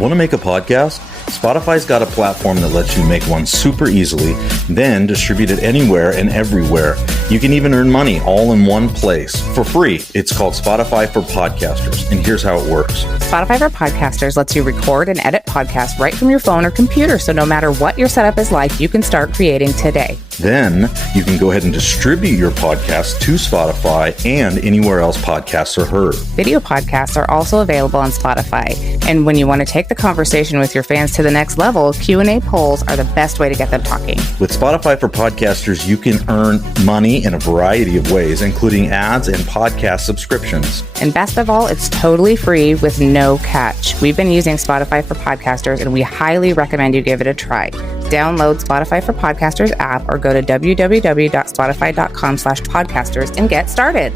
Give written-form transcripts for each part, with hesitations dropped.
Want to make a podcast? Spotify's got a platform that lets you make one super easily, then distribute it anywhere and everywhere. You can even earn money all in one place for free. It's called Spotify for Podcasters, and here's how it works. Spotify for Podcasters lets you record and edit podcasts right from your phone or computer, so no matter what your setup is like, you can start creating today. Then you can go ahead and distribute your podcast to Spotify and anywhere else podcasts are heard. Video podcasts are also available on Spotify. And when you want to take the conversation with your fans to the next level, Q&A polls are the best way to get them talking. With Spotify for Podcasters, you can earn money in a variety of ways, including ads and podcast subscriptions. And best of all, it's totally free with no catch. We've been using Spotify for Podcasters, and we highly recommend you give it a try. Download Spotify for Podcasters app or go to www.spotify.com/podcasters and get started.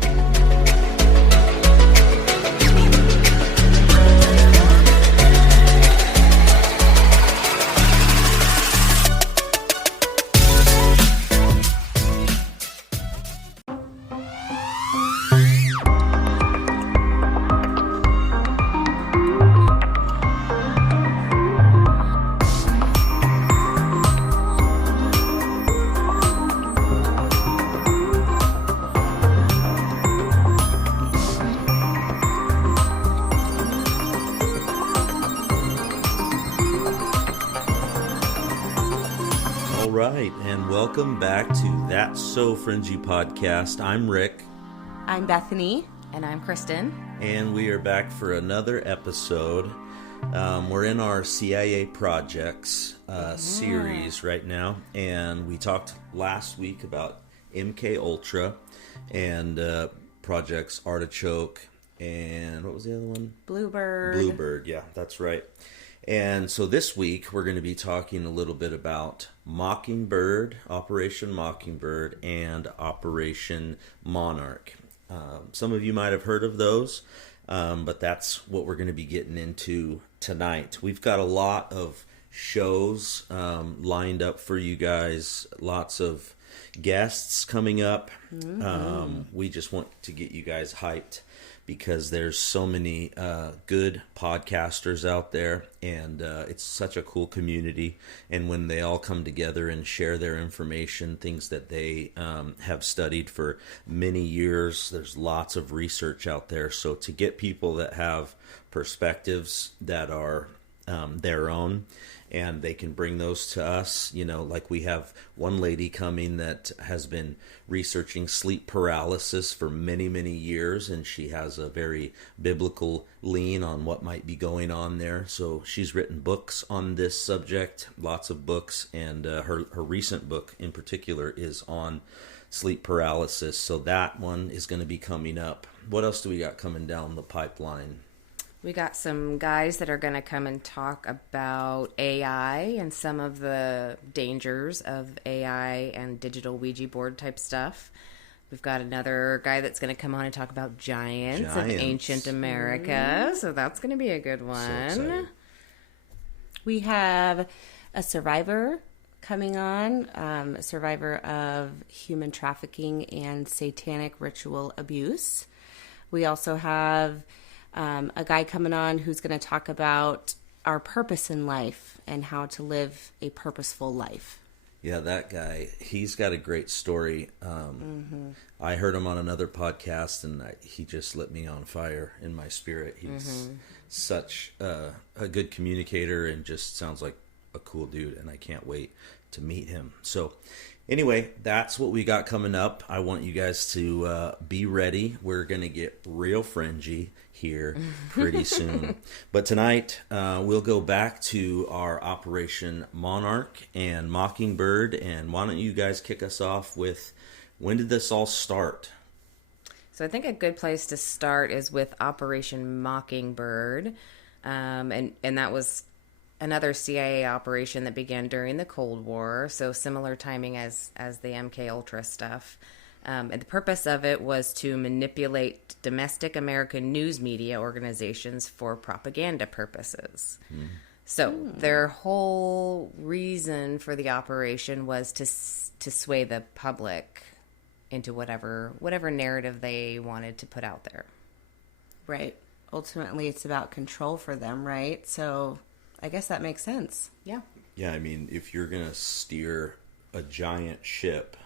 Welcome back to That's So Fringy podcast. I'm Rick. I'm Bethany. And I'm Kristin. And we are back for another episode. We're in our CIA projects series right now. And we talked last week about MK Ultra and projects Artichoke and what was the other one? Bluebird, yeah, that's right. And so this week we're going to be talking a little bit about Mockingbird, Operation Mockingbird, and Operation Monarch. Some of you might have heard of those, but that's what we're going to be getting into tonight. We've got a lot of shows lined up for you guys, lots of guests coming up. We just want to get you guys hyped, because there's so many good podcasters out there, and it's such a cool community. And when they all come together and share their information, things that they have studied for many years, there's lots of research out there. So to get people that have perspectives that are their own, and they can bring those to us, like we have one lady coming that has been researching sleep paralysis for many, many years, and she has a very biblical lean on what might be going on there. So she's written books on this subject, lots of books, and her recent book in particular is on sleep paralysis. So that one is going to be coming up. What else do we got coming down the pipeline? We got some guys that are going to come and talk about AI and some of the dangers of AI and digital Ouija board type stuff. We've got another guy that's going to come on and talk about giants of ancient America. So that's going to be a good one. We have a survivor coming on, a survivor of human trafficking and satanic ritual abuse. We also have a guy coming on who's going to talk about our purpose in life and how to live a purposeful life. Yeah, that guy, he's got a great story. I heard him on another podcast, and he just lit me on fire in my spirit. He's such a good communicator and just sounds like a cool dude, and I can't wait to meet him. So anyway, that's what we got coming up. I want you guys to be ready. We're going to get real fringy here pretty soon. But tonight, we'll go back to our Operation Monarch and Mockingbird. And why don't you guys kick us off with, when did this all start? So I think a good place to start is with Operation Mockingbird. And that was another CIA operation that began during the Cold War, so similar timing as the MK Ultra stuff. And the purpose of it was to manipulate domestic American news media organizations for propaganda purposes. So their whole reason for the operation was to sway the public into whatever narrative they wanted to put out there. Right. Ultimately, it's about control for them, right? So I guess that makes sense. Yeah. Yeah, I mean, if you're going to steer a giant ship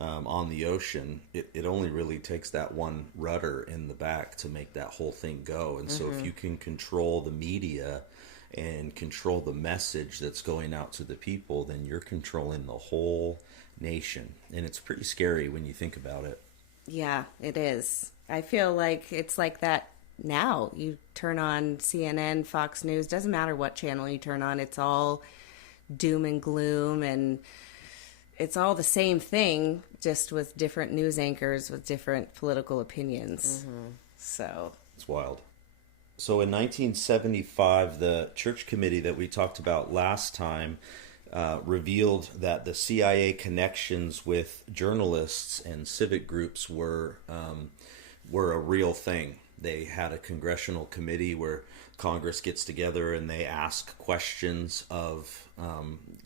on the ocean, it only really takes that one rudder in the back to make that whole thing go. And so if you can control the media and control the message that's going out to the people, then you're controlling the whole nation. And it's pretty scary when you think about it. Yeah, it is. I feel like it's like that now. You turn on CNN, Fox News, doesn't matter what channel you turn on, it's all doom and gloom, and it's all the same thing, just with different news anchors with different political opinions. So It's wild. So in 1975, the church committee that we talked about last time revealed that the CIA connections with journalists and civic groups were a real thing. They had a congressional committee where Congress gets together and they ask questions of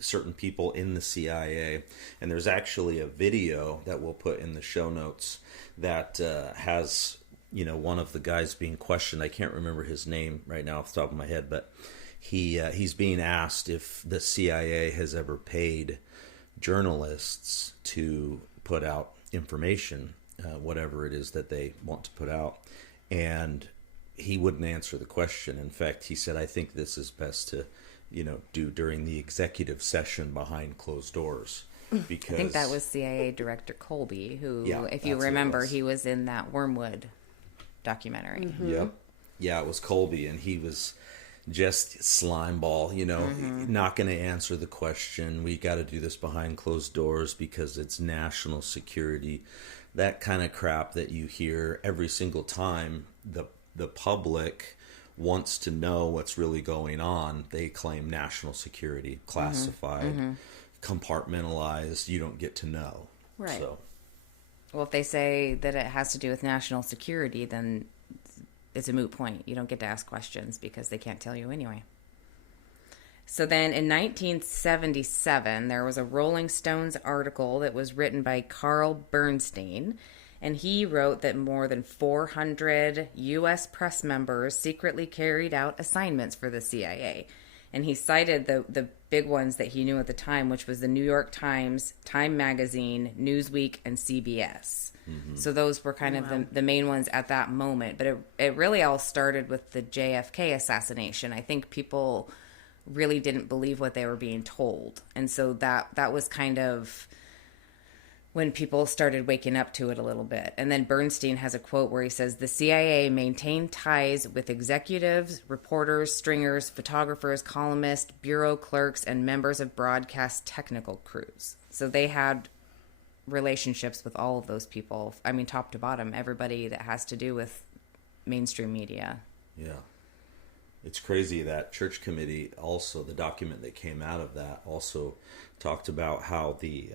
certain people in the CIA. And there's actually a video that we'll put in the show notes that has, one of the guys being questioned. I can't remember his name right now off the top of my head, but he's being asked if the CIA has ever paid journalists to put out information, whatever it is that they want to put out. And he wouldn't answer the question. In fact, he said, I think this is best to, do during the executive session behind closed doors. Because I think that was CIA Director Colby, who, Yeah, if you that's who it remember, was. he was in that Wormwood documentary. Yep. Yeah, it was Colby, and he was just slimeball, not going to answer the question. We got to do this behind closed doors because it's national security. That kind of crap that you hear every single time the public wants to know what's really going on. They claim national security, classified, compartmentalized. You don't get to know. Right. So, Well, if they say that it has to do with national security, then it's a moot point. You don't get to ask questions because they can't tell you anyway. So then in 1977, there was a Rolling Stones article that was written by Carl Bernstein, and he wrote that more than 400 U.S. press members secretly carried out assignments for the CIA. And he cited the big ones that he knew at the time, which was the New York Times, Time Magazine, Newsweek, and CBS. So those were kind of the main ones at that moment. But it really all started with the JFK assassination. I think people really didn't believe what they were being told. And so that was kind of when people started waking up to it a little bit. And then Bernstein has a quote where he says, the CIA maintained ties with executives, reporters, stringers, photographers, columnists, bureau clerks, and members of broadcast technical crews. So they had relationships with all of those people. I mean, top to bottom, everybody that has to do with mainstream media. yeah. It's crazy that church committee also, the document that came out of that also talked about how the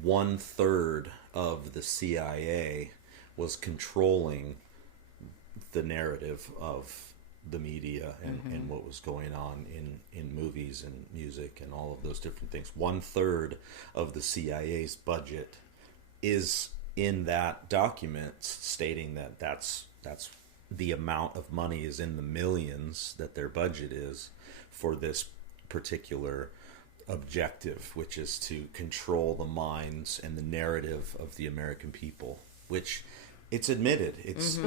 1/3 of the CIA was controlling the narrative of the media and what was going on in movies and music and all of those different things. 1/3 of the CIA's budget is in that document, stating that that's the amount of money is in the millions that their budget is for this particular objective, which is to control the minds and the narrative of the American people, which it's admitted, it's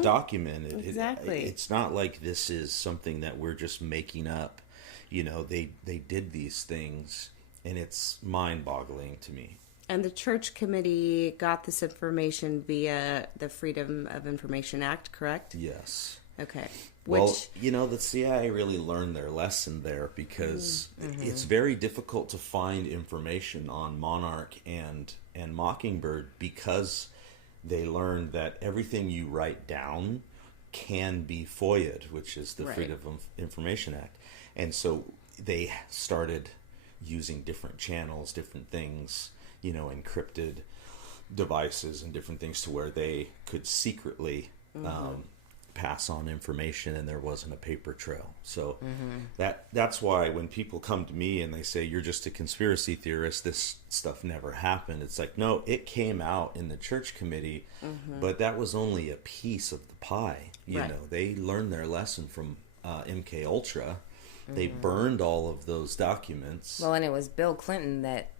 documented. Exactly. It's not like this is something that we're just making up. They did these things, and it's mind-boggling to me. And the church committee got this information via the Freedom of Information Act, correct? Yes. Okay. Well, the CIA really learned their lesson there because it's very difficult to find information on Monarch and Mockingbird because they learned that everything you write down can be FOIA'd, which is the Right. Freedom of Information Act. And so they started using different channels, different things, encrypted devices and different things to where they could secretly pass on information, and there wasn't a paper trail. So that's why when people come to me and they say, you're just a conspiracy theorist, this stuff never happened. It's like, no, it came out in the church committee, but that was only a piece of the pie. You Right. know, they learned their lesson from MK Ultra. They burned all of those documents. Well, and it was Bill Clinton that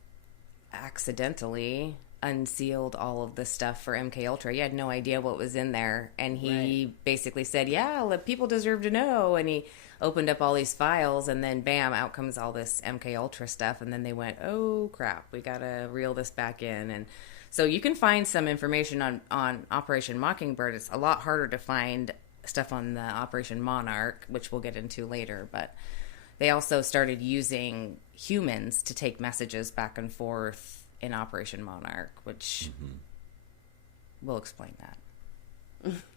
accidentally unsealed all of the stuff for MK Ultra. He had no idea what was in there, and he basically said, "Yeah, the people deserve to know." And he opened up all these files, and then bam, out comes all this MK Ultra stuff. And then they went, "Oh crap, we gotta reel this back in." And so you can find some information on Operation Mockingbird. It's a lot harder to find stuff on the Operation Monarch, which we'll get into later, but they also started using humans to take messages back and forth in Operation Monarch, which we'll explain that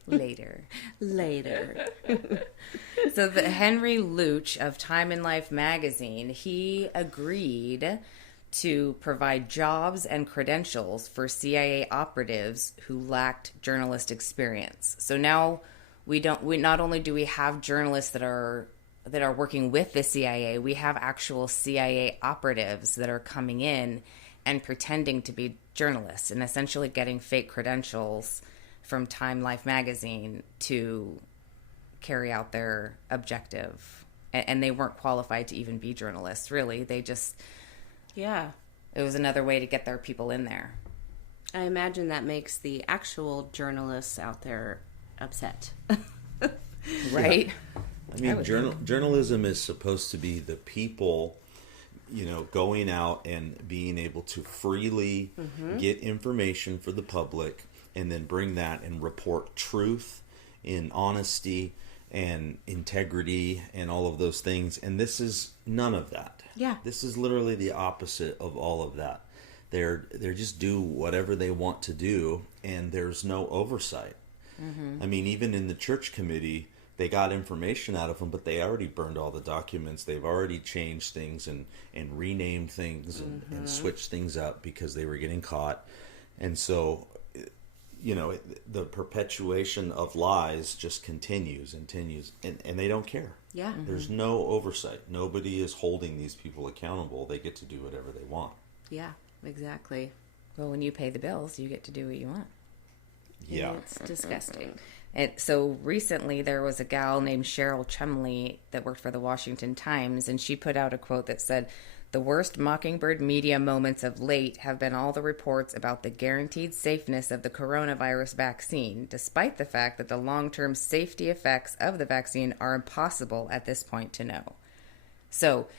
later. So the Henry Luce of Time and Life magazine, he agreed to provide jobs and credentials for CIA operatives who lacked journalist experience. So now we not only do we have journalists that are working with the CIA, we have actual CIA operatives that are coming in and pretending to be journalists and essentially getting fake credentials from Time Life magazine to carry out their objective. And they weren't qualified to even be journalists, really. They just... Yeah. It was another way to get their people in there. I imagine that makes the actual journalists out there upset. Right? I mean, journalism is supposed to be the people, you know, going out and being able to freely get information for the public and then bring that and report truth in honesty and integrity and all of those things. And this is none of that. Yeah. This is literally the opposite of all of that. They're just do whatever they want to do, and there's no oversight. I mean, even in the church committee, they got information out of them, but they already burned all the documents. They've already changed things and renamed things and switched things up because they were getting caught. And so, you know, the perpetuation of lies just continues and continues, and they don't care. Yeah. There's no oversight. Nobody is holding these people accountable. They get to do whatever they want. Yeah, exactly. Well, when you pay the bills, you get to do what you want. Yeah. It's disgusting. And so recently there was a gal named Cheryl Chumley that worked for the Washington Times, and she put out a quote that said, "The worst Mockingbird media moments of late have been all the reports about the guaranteed safeness of the coronavirus vaccine, despite the fact that the long-term safety effects of the vaccine are impossible at this point to know." So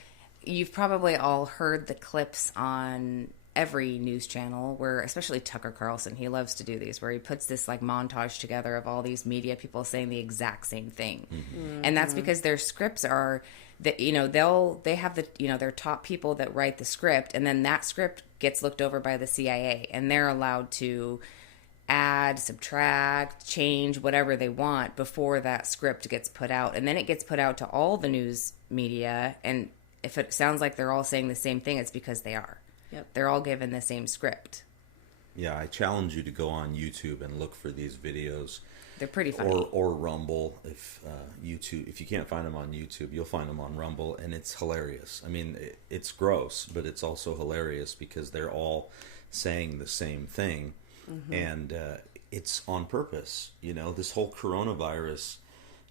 you've probably all heard the clips on every news channel where, especially Tucker Carlson, he loves to do these, where he puts this like montage together of all these media people saying the exact same thing. And that's because their scripts are that, you know, they have the, you know, their top people that write the script, and then that script gets looked over by the CIA, and they're allowed to add, subtract, change whatever they want before that script gets put out. And then it gets put out to all the news media, and if it sounds like they're all saying the same thing, it's because they are. Yep. They're all given the same script. Yeah, I challenge you to go on YouTube and look for these videos. They're pretty funny. Or Rumble. If you can't find them on YouTube, you'll find them on Rumble, and it's hilarious. I mean, it's gross, but it's also hilarious because they're all saying the same thing, and it's on purpose. You know, this whole coronavirus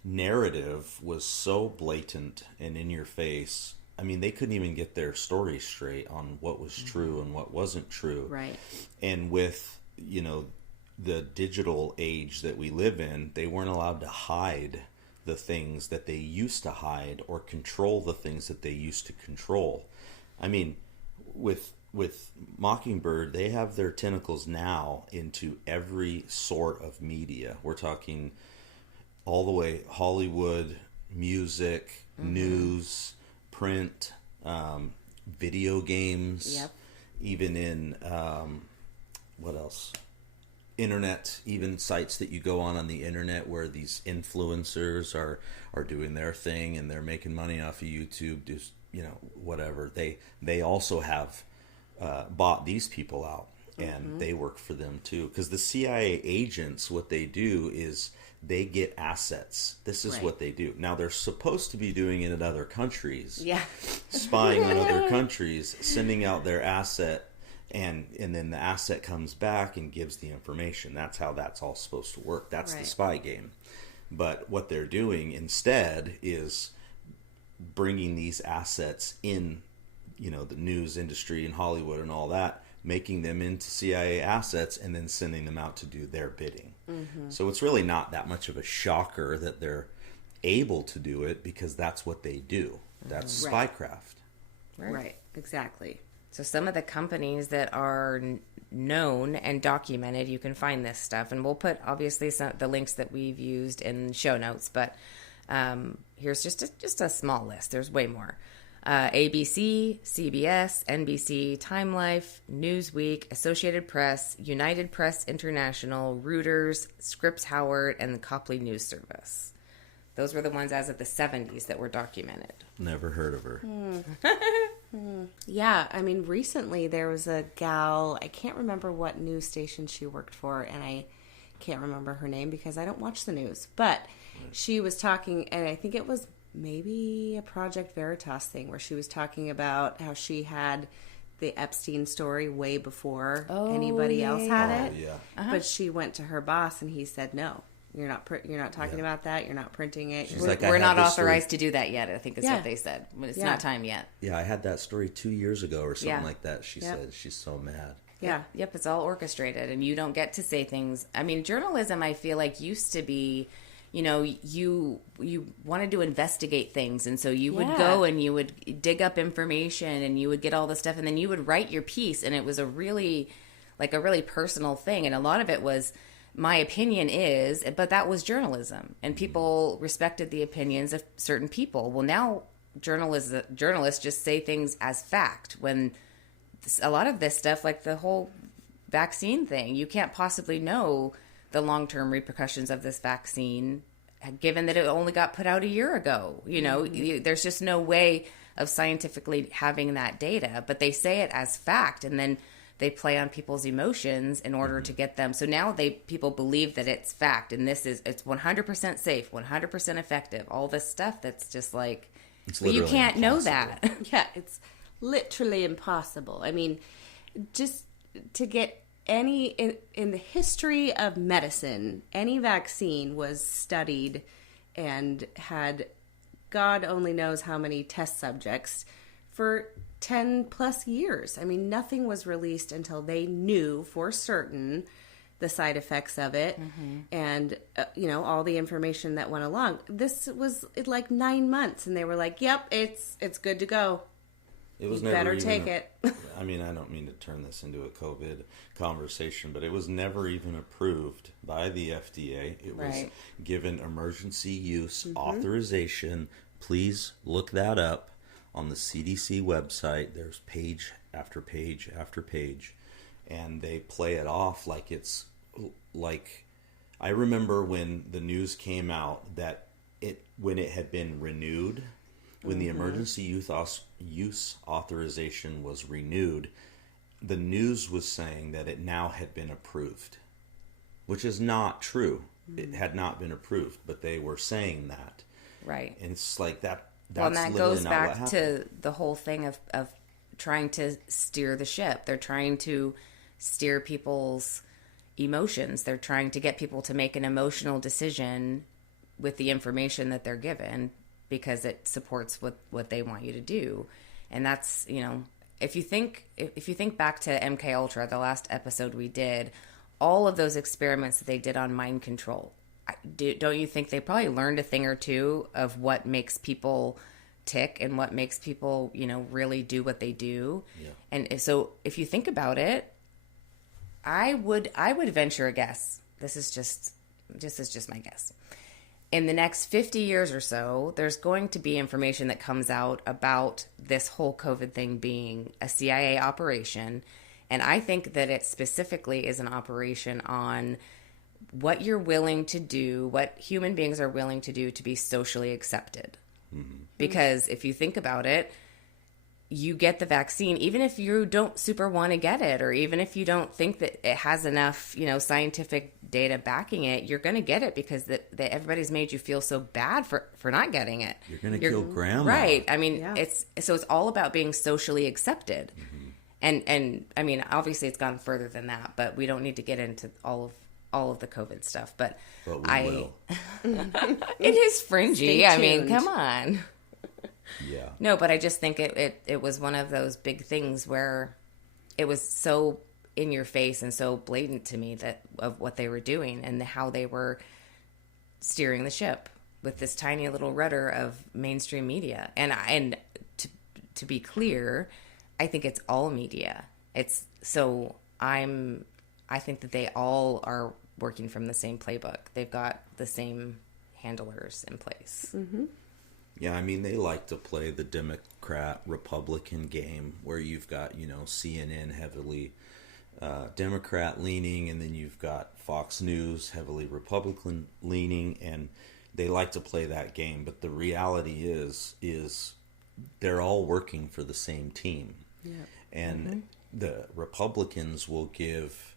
narrative was so blatant and in your face. I mean, they couldn't even get their story straight on what was true and what wasn't true. Right. And with, you know, the digital age that we live in, they weren't allowed to hide the things that they used to hide or control the things that they used to control. I mean, with Mockingbird, they have their tentacles now into every sort of media. We're talking all the way Hollywood, music, news, print, video games, Yep. even in what else? Internet, even sites that you go on the internet where these influencers are doing their thing and they're making money off of YouTube, just, you know, whatever. They also have bought these people out. and they work for them too. Because the CIA agents, what they do is they get assets. This is what they do. Now, they're supposed to be doing it in other countries. Yeah. Spying on other countries, sending out their asset, and then the asset comes back and gives the information. That's how that's all supposed to work. That's the spy game. But what they're doing instead is bringing these assets in, the news industry and Hollywood and all that, making them into CIA assets and then sending them out to do their bidding. So it's really not that much of a shocker that they're able to do it, because that's what they do. That's spycraft. Right, exactly. So some of the companies that are known and documented, you can find this stuff. And we'll put, obviously, the links that we've used in show notes. But here's just a small list. There's way more. ABC, CBS, NBC, Time Life, Newsweek, Associated Press, United Press International, Reuters, Scripps Howard, and the Copley News Service. Those were the ones as of the 70s that were documented. Never heard of her. Yeah, I mean, recently there was a gal, I can't remember what news station she worked for, and I can't remember her name because I don't watch the news, but she was talking, and I think it was maybe a Project Veritas thing, where she was talking about how she had the Epstein story way before anybody else had it. Yeah. But she went to her boss, and he said, no, you're not talking about that. You're not printing it. She's like, We're not authorized story. to do that yet, I think is what they said. It's not time yet. Yeah, I had that story 2 years ago or something like that. She said she's so mad. Yeah. Yep, it's all orchestrated, and you don't get to say things. I mean, journalism, I feel like, used to be, you wanted to investigate things, and so you would go and you would dig up information, and you would get all the stuff, and then you would write your piece, and it was a really personal thing, and a lot of it was, my opinion is, but that was journalism, and people respected the opinions of certain people. Well, now journalists just say things as fact, when a lot of this stuff, like the whole vaccine thing, you can't possibly know the long-term repercussions of this vaccine, given that it only got put out a year ago. There's just no way of scientifically having that data, but they say it as fact, and then they play on people's emotions in order to get them. So now people believe that it's fact, and it's 100% safe, 100% effective. All this stuff that's just like, but you can't know that. Yeah, it's literally impossible. I mean, just to get any, in the history of medicine, any vaccine was studied and had God only knows how many test subjects for 10 plus years. I mean, nothing was released until they knew for certain the side effects of it and, all the information that went along. This was like 9 months, and they were like, yep, it's good to go. It was You never better even take it. I mean, I don't mean to turn this into a COVID conversation, but it was never even approved by the FDA. It was given emergency use authorization. Please look that up on the CDC website. There's page after page after page, and they play it off like it's like, I remember when the news came out that when it had been renewed, when the emergency use authorization was renewed, the news was saying that it now had been approved, which is not true. It had not been approved, but they were saying that. Right. And it's like that. Well, and that goes back to to the whole thing of trying to steer the ship. They're trying to steer people's emotions. They're trying to get people to make an emotional decision with the information that they're given, because it supports what they want you to do. And that's, if you think back to MK Ultra, the last episode we did, all of those experiments that they did on mind control, don't you think they probably learned a thing or two of what makes people tick and what makes people, really do what they do? Yeah. And so if you think about it, I would venture a guess. This is just my guess. In the next 50 years or so, there's going to be information that comes out about this whole COVID thing being a CIA operation. And I think that it specifically is an operation on what you're willing to do, what human beings are willing to do to be socially accepted. Because if you think about it, you get the vaccine, even if you don't super want to get it, or even if you don't think that it has enough, scientific data backing it, you're going to get it because that everybody's made you feel so bad for not getting it. You're going to kill grandma. Right. I mean, it's all about being socially accepted. And I mean, obviously it's gone further than that, but we don't need to get into all of the COVID stuff, but we will. It is fringy. I mean, come on. Yeah. No, but I just think it was one of those big things where it was so in your face and so blatant to me of what they were doing and how they were steering the ship with this tiny little rudder of mainstream media. And to be clear, I think it's all media. I think that they all are working from the same playbook. They've got the same handlers in place. Mm-hmm. Yeah, I mean, they like to play the Democrat-Republican game where you've got, CNN heavily Democrat-leaning, and then you've got Fox News heavily Republican-leaning, and they like to play that game. But the reality is they're all working for the same team. Yeah. And the Republicans will give,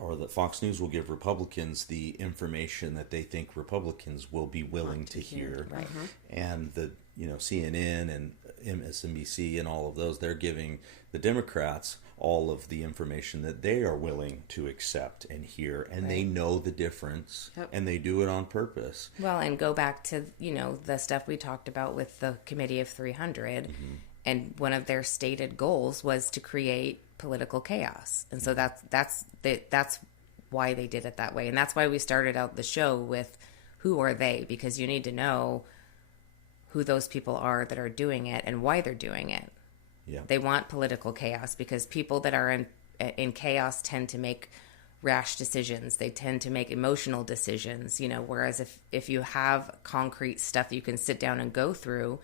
or the Fox News will give Republicans the information that they think Republicans will be willing to hear. Right. And the CNN and MSNBC and all of those, they're giving the Democrats all of the information that they are willing to accept and hear, and they know the difference, and they do it on purpose. Well, and go back to the stuff we talked about with the Committee of 300, and one of their stated goals was to create political chaos, and so that's why they did it that way, and that's why we started out the show with who are they, because you need to know who those people are that are doing it and why they're doing it. Yeah. They want political chaos because people that are in chaos tend to make rash decisions. They tend to make emotional decisions, whereas if you have concrete stuff you can sit down and go through,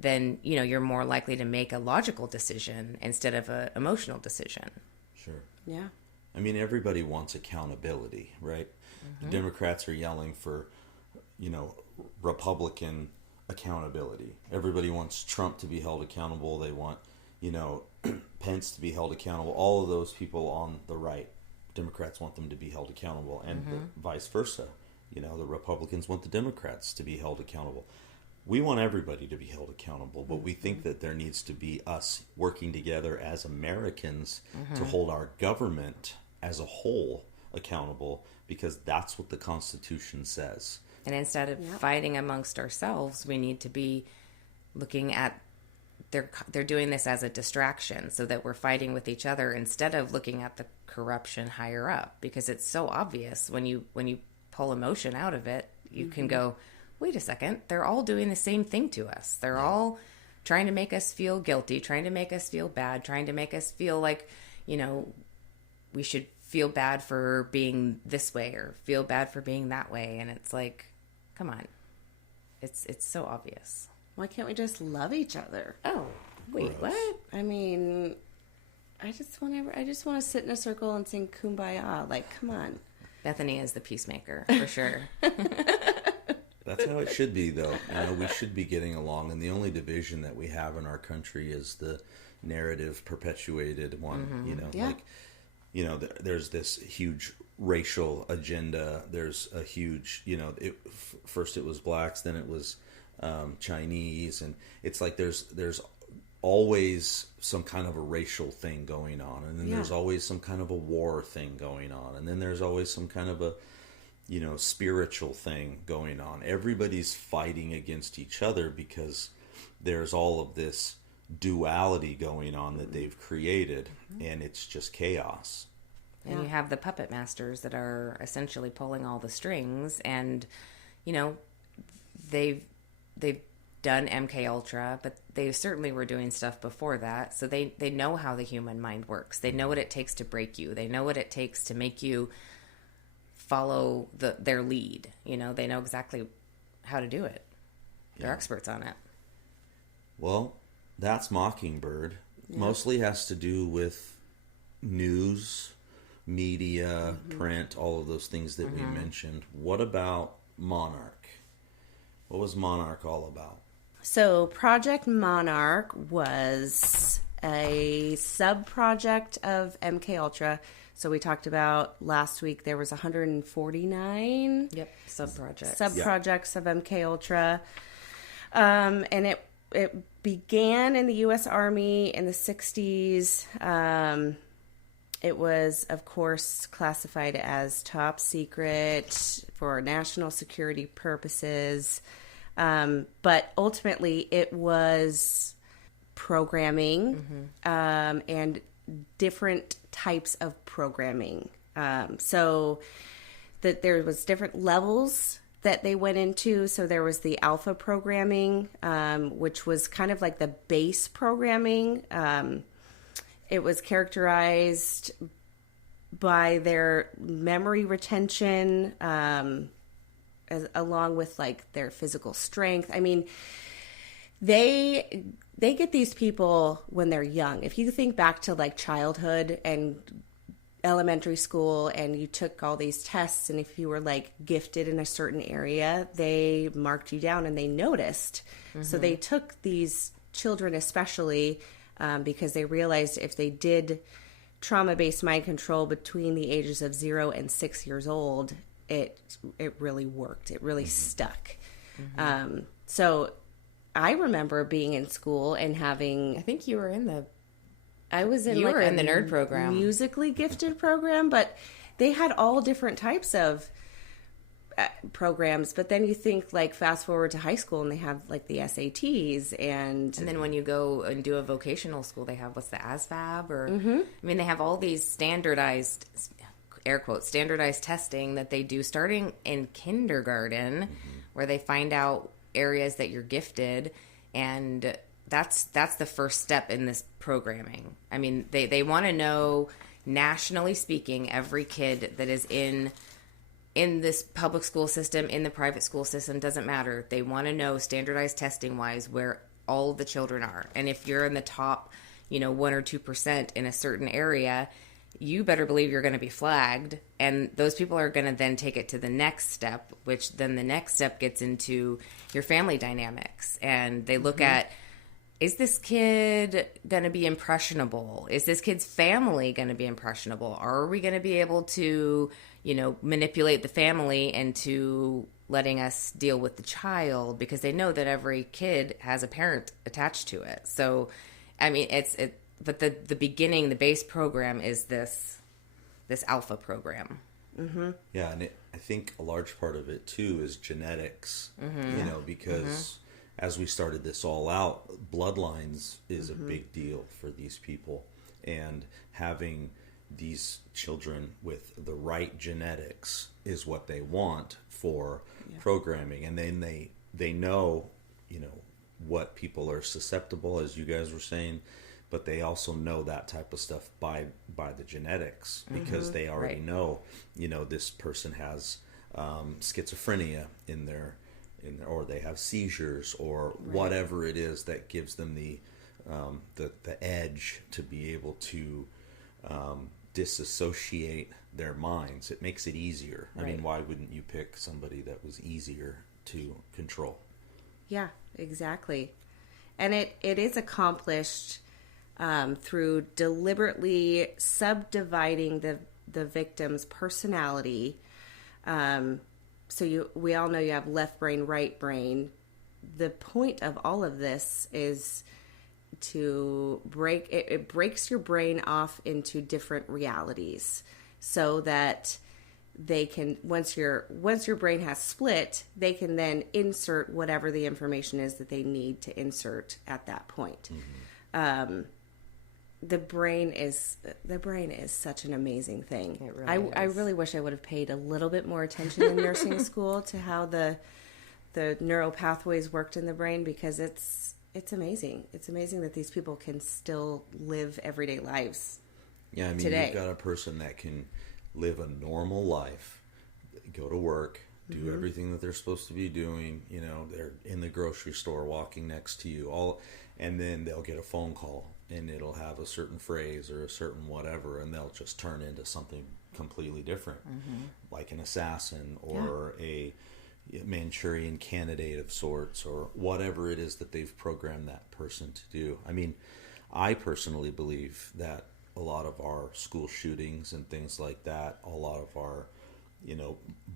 then, you're more likely to make a logical decision instead of an emotional decision. Sure. Yeah. I mean, everybody wants accountability, right? The Democrats are yelling for, Republican accountability. Everybody wants Trump to be held accountable. They want, Pence to be held accountable. All of those people on the right, Democrats want them to be held accountable, and vice versa. The Republicans want the Democrats to be held accountable. We want everybody to be held accountable, but we think that there needs to be us working together as Americans to hold our government as a whole accountable, because that's what the Constitution says. And instead of fighting amongst ourselves, we need to be looking at they're doing this as a distraction so that we're fighting with each other instead of looking at the corruption higher up, because it's so obvious when you pull emotion out of it, you can go, wait a second, they're all doing the same thing to us. They're all trying to make us feel guilty, trying to make us feel bad, trying to make us feel like, we should feel bad for being this way or feel bad for being that way. And it's like, come on. It's so obvious. Why can't we just love each other? Oh, wait, what? I mean, I just want to sit in a circle and sing Kumbaya. Like, come on. Bethany is the peacemaker, for sure. That's how it should be, though. We should be getting along, and the only division that we have in our country is the narrative perpetuated one. There's this huge racial agenda. There's a huge, first it was blacks, then it was Chinese, and it's like there's always some kind of a racial thing going on, and then there's always some kind of a war thing going on, and then there's always some kind of a spiritual thing going on. Everybody's fighting against each other because there's all of this duality going on that they've created, and it's just chaos. And you have the puppet masters that are essentially pulling all the strings, and they've done MK Ultra, but they certainly were doing stuff before that, so they know how the human mind works. They know what it takes to break you. They know what it takes to make you follow their lead. They know exactly how to do it. They're experts on it. Well, that's Mockingbird. Mostly has to do with news, media, print, all of those things that we mentioned. What about Monarch? What was Monarch all about? So Project Monarch was a sub-project of MK Ultra. So we talked about last week there was 149 sub-projects of MK Ultra. And it began in the U.S. Army in the 60s. It was, of course, classified as top secret for national security purposes. But ultimately, it was programming and different types of programming. So that there was different levels that they went into. So there was the alpha programming, which was kind of like the base programming. It was characterized by their memory retention, along with like their physical strength. I mean, they get these people when they're young. If you think back to like childhood and elementary school and you took all these tests, and if you were like gifted in a certain area, they marked you down and they noticed. So they took these children especially because they realized if they did trauma-based mind control between the ages of 0 and 6 years old, it really worked. It really stuck. So I remember being in school and having... I think you were in the... I was in You like were in a the nerd program. musically gifted program, but they had all different types of programs. But then you think like fast forward to high school and they have like the SATs and then when you go and do a vocational school, they have what's the ASVAB or I mean, they have all these standardized, air quotes, standardized testing that they do starting in kindergarten, where they find out areas that you're gifted, and that's the first step in this programming. I mean, they want to know, nationally speaking, every kid that is in this public school system, in the private school system, doesn't matter. They want to know standardized testing wise where all the children are. And if you're in the top, 1 or 2% in a certain area, you better believe you're going to be flagged. And those people are going to then take it to the next step, which then the next step gets into your family dynamics. And they look at, is this kid going to be impressionable? Is this kid's family going to be impressionable? Are we going to be able to, manipulate the family into letting us deal with the child? Because they know that every kid has a parent attached to it. So, I mean, but the beginning, the base program is this alpha program. Yeah, and I think a large part of it too is genetics. Because as we started this all out, bloodlines is a big deal for these people, and having these children with the right genetics is what they want for programming. And then they know, what people are susceptible, as you guys were saying, but they also know that type of stuff by the genetics, because they already know, this person has schizophrenia in their, or they have seizures, or whatever it is that gives them the edge to be able to disassociate their minds. It makes it easier. I mean, why wouldn't you pick somebody that was easier to control? Yeah, exactly. And it is accomplished through deliberately subdividing the victim's personality. So we all know you have left brain, right brain. The point of all of this is to it breaks your brain off into different realities, so that they can, once your brain has split, they can then insert whatever the information is that they need to insert at that point. The brain is such an amazing thing. It really is. I really wish I would have paid a little bit more attention in nursing school to how the neural pathways worked in the brain, because it's amazing. It's amazing that these people can still live everyday lives. Yeah, I mean, today. You've got a person that can live a normal life, go to work, do everything that they're supposed to be doing. They're in the grocery store, walking next to you, and then they'll get a phone call, and it'll have a certain phrase or a certain whatever, and they'll just turn into something completely different, like an assassin or a Manchurian candidate of sorts, or whatever it is that they've programmed that person to do. I mean, I personally believe that a lot of our school shootings and things like that, a lot of our,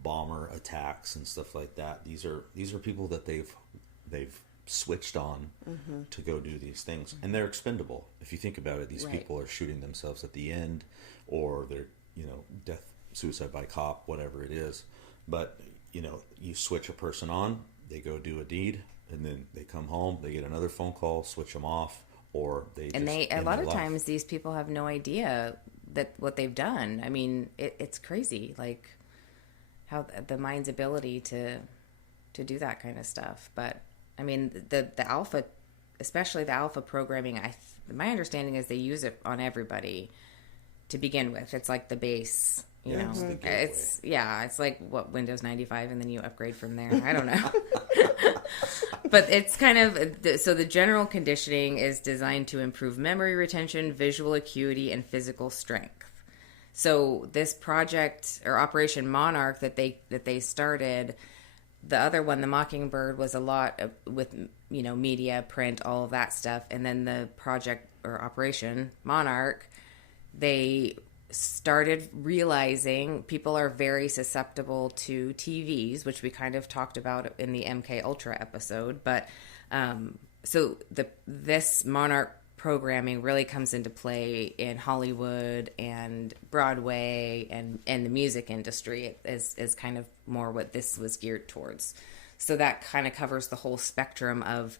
bomber attacks and stuff like that, these are people that they've switched on to go do these things, and they're expendable. If you think about it, these people are shooting themselves at the end, or they're death, suicide by cop, whatever it is. But you switch a person on, they go do a deed, and then they come home, they get another phone call, switch them off, or a lot of times these people have no idea that what they've done. I mean, it's crazy, like how the mind's ability to do that kind of stuff. But I mean, the alpha, especially the alpha programming, my understanding is they use it on everybody to begin with. It's like the base. It's like what, Windows 95, and then you upgrade from there. I don't know. But it's kind of, so the general conditioning is designed to improve memory retention, visual acuity, and physical strength. So this project, or Operation Monarch, that they started, the other one, the Mockingbird, was a lot with media, print, all of that stuff. And then the project, or Operation Monarch, they started realizing people are very susceptible to TVs, which we kind of talked about in the MK Ultra episode. But so this Monarch programming really comes into play in Hollywood and Broadway and the music industry is kind of more what this was geared towards. So that kind of covers the whole spectrum of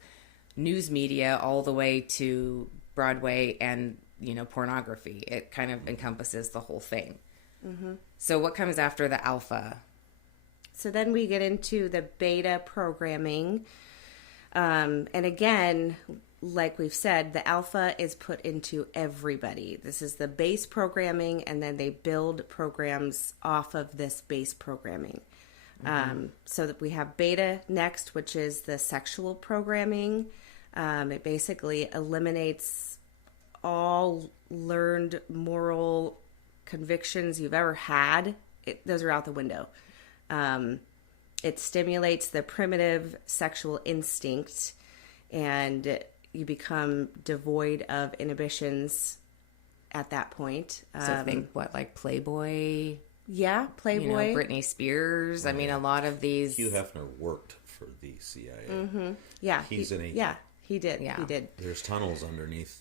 news media all the way to Broadway and pornography. It kind of encompasses the whole thing. So what comes after the alpha? So then we get into the beta programming. And again, like we've said, the alpha is put into everybody. This is the base programming, and then they build programs off of this base programming. So that we have beta next, which is the sexual programming. It basically eliminates all learned moral convictions you've ever had. Those are out the window. It stimulates the primitive sexual instinct, and you become devoid of inhibitions at that point. So think like Playboy. Yeah, Playboy. Britney Spears. I mean, a lot of these. Hugh Hefner worked for the CIA. Yeah. He's an agent. Yeah, he did. Yeah. He did. There's tunnels underneath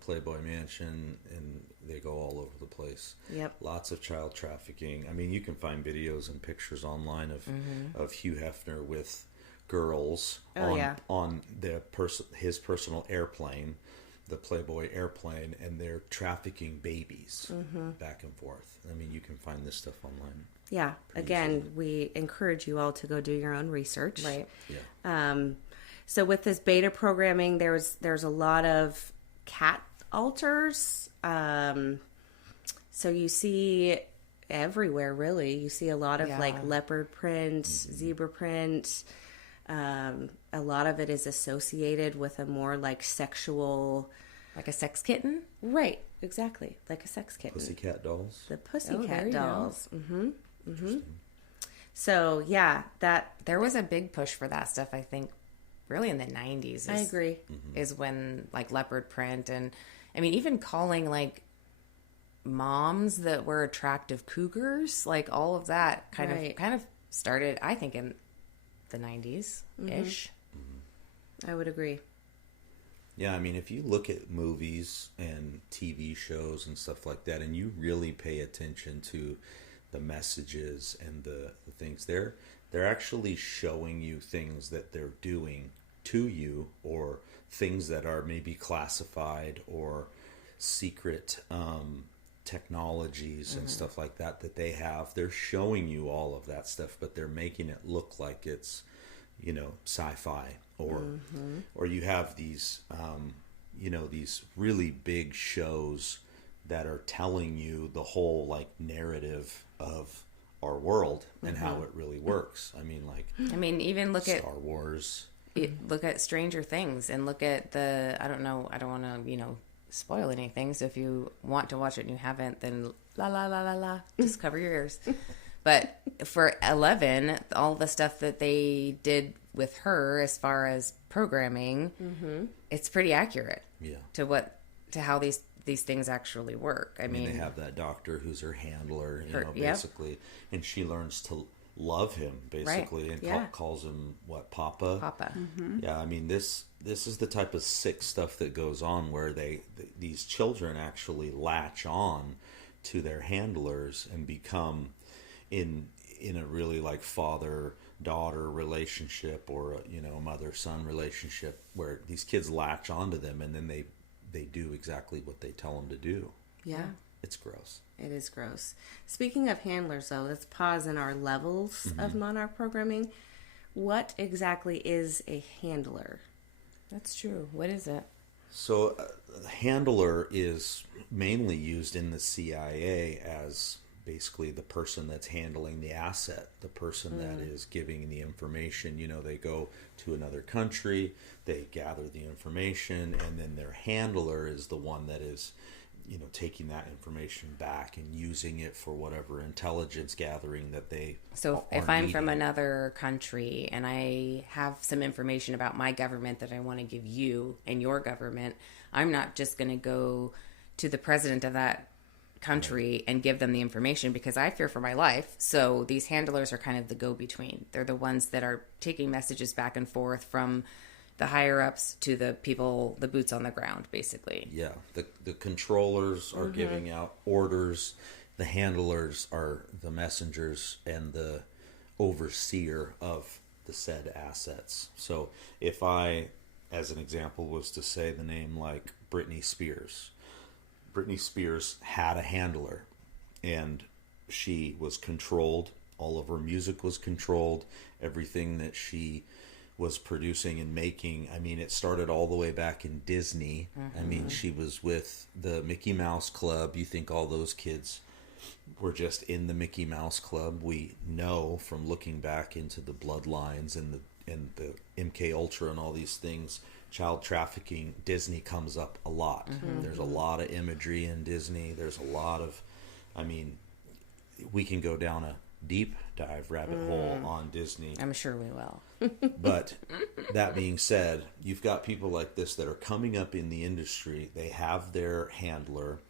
Playboy Mansion, and they go all over the place. Yep. Lots of child trafficking. I mean, you can find videos and pictures online of Hugh Hefner with girls on his personal airplane, the Playboy airplane, and they're trafficking babies back and forth. I mean, you can find this stuff online. Yeah. Again, we encourage you all to go do your own research. Right. Yeah. So with this beta programming, there's a lot of cat alters. So you see everywhere, really. You see a lot of like leopard print, zebra print. A lot of it is associated with a more like sexual... Like a sex kitten? Right, exactly. Like a sex kitten. Pussycat dolls. The Pussycat dolls. Mm-hmm. So, yeah, that... There was a big push for that stuff, I think, really in the 90s. I agree. Is when, like, leopard print and... I mean, even calling, like, moms that were attractive cougars, like, all of that kind of started, I think, in the 90s-ish. I would agree. Yeah, I mean, if you look at movies and TV shows and stuff like that, and you really pay attention to the messages and the things, they're actually showing you things that they're doing to you, or things that are maybe classified or secret technologies and stuff like that they have. They're showing you all of that stuff, but they're making it look like it's, sci-fi, or you have these these really big shows that are telling you the whole like narrative of our world and how it really works. I mean, even look Star Wars. Look at Stranger Things, and look at I don't want to spoil anything, so if you want to watch it and you haven't, then la la la la la, just cover your ears. But for 11, all the stuff that they did with her as far as programming, it's pretty accurate to how these things actually work. I mean, they have that doctor who's her handler, Yep. basically, and she learns to love him, basically, and calls him, what, Papa? Papa. Yeah, I mean, this is the type of sick stuff that goes on where these children actually latch on to their handlers and become in a really like father-daughter relationship, or a mother-son relationship, where these kids latch onto them, and then they do exactly what they tell them to do. Yeah. It's gross. It is gross. Speaking of handlers, though, let's pause in our levels of Monarch programming. What exactly is a handler? That's true. What is it? So, handler is mainly used in the CIA as basically the person that's handling the asset, the person that is giving the information. They go to another country, they gather the information, and then their handler is the one that is taking that information back and using it for whatever intelligence gathering that they So if I'm from another country and I have some information about my government that I want to give you and your government, I'm not just going to go to the president of that country and give them the information, because I fear for my life. So these handlers are kind of the go-between. They're the ones that are taking messages back and forth from the higher ups to the people, the boots on the ground, basically. Yeah, the controllers are giving out orders. The handlers are the messengers and the overseer of the said assets. So if I, as an example, was to say the name like Britney Spears had a handler, and she was controlled. All of her music was controlled. Everything that she was producing and making, I mean, it started all the way back in Disney. I mean, she was with the Mickey Mouse Club. You think all those kids were just in the Mickey Mouse Club? We know from looking back into the bloodlines and the MK Ultra and all these things, child trafficking, Disney comes up a lot. There's a lot of imagery in Disney. There's a lot of, I mean, we can go down a deep dive rabbit hole on Disney. I'm sure we will. But that being said, you've got people like this that are coming up in the industry. They have their handler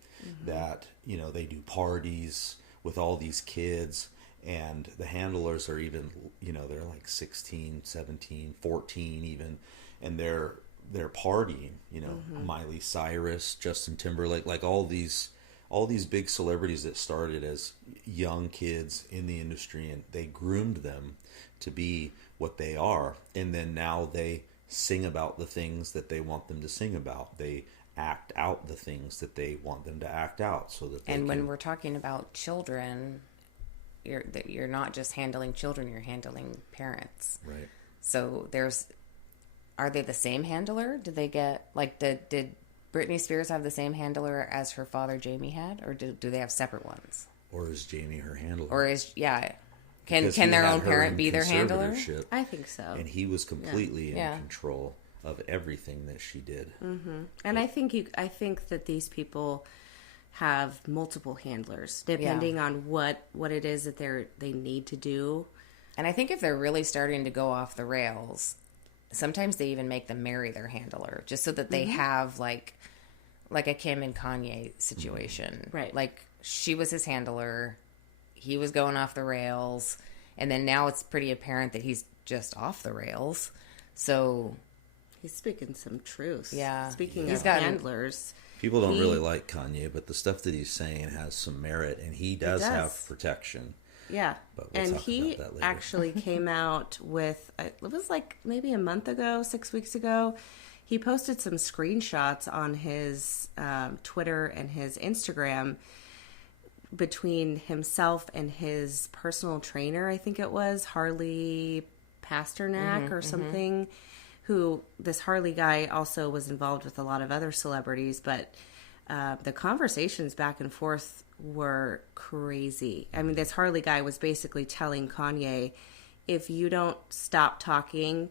that, they do parties with all these kids, and the handlers are even, they're like 16, 17, 14 even, and they're partying, Miley Cyrus, Justin Timberlake, like all these big celebrities that started as young kids in the industry, and they groomed them to be what they are. And then now they sing about the things that they want them to sing about. They act out the things that they want them to act out, so that they when we're talking about children, you're not just handling children, you're handling parents. Right. So are they the same handler? Did they get, like, did Britney Spears have the same handler as her father Jamie had, or do they have separate ones? Or is Jamie her handler? Or can Because their he had own her parent in be their handler? conservatorship, I think so. and he was completely Yeah. in control of everything that she did. And I think that these people have multiple handlers depending on what it is that they need to do. And I think if they're really starting to go off the rails, sometimes they even make them marry their handler just so that they have like a Kim and Kanye situation. Right. Like, she was his handler, he was going off the rails, and then now it's pretty apparent that he's just off the rails. So He's speaking some truth. Yeah. Speaking He's of got- handlers. People don't really like Kanye, but the stuff that he's saying has some merit, and he does have does. protection. Yeah. But we'll and talk he about that later. actually came out with, it was like maybe a month ago, 6 weeks ago. He posted some screenshots on his Twitter and his Instagram between himself and his personal trainer, I think it was, Harley Pasternak or something, who, this Harley guy also was involved with a lot of other celebrities, but the conversations back and forth were crazy. I mean, this Harley guy was basically telling Kanye, if you don't stop talking,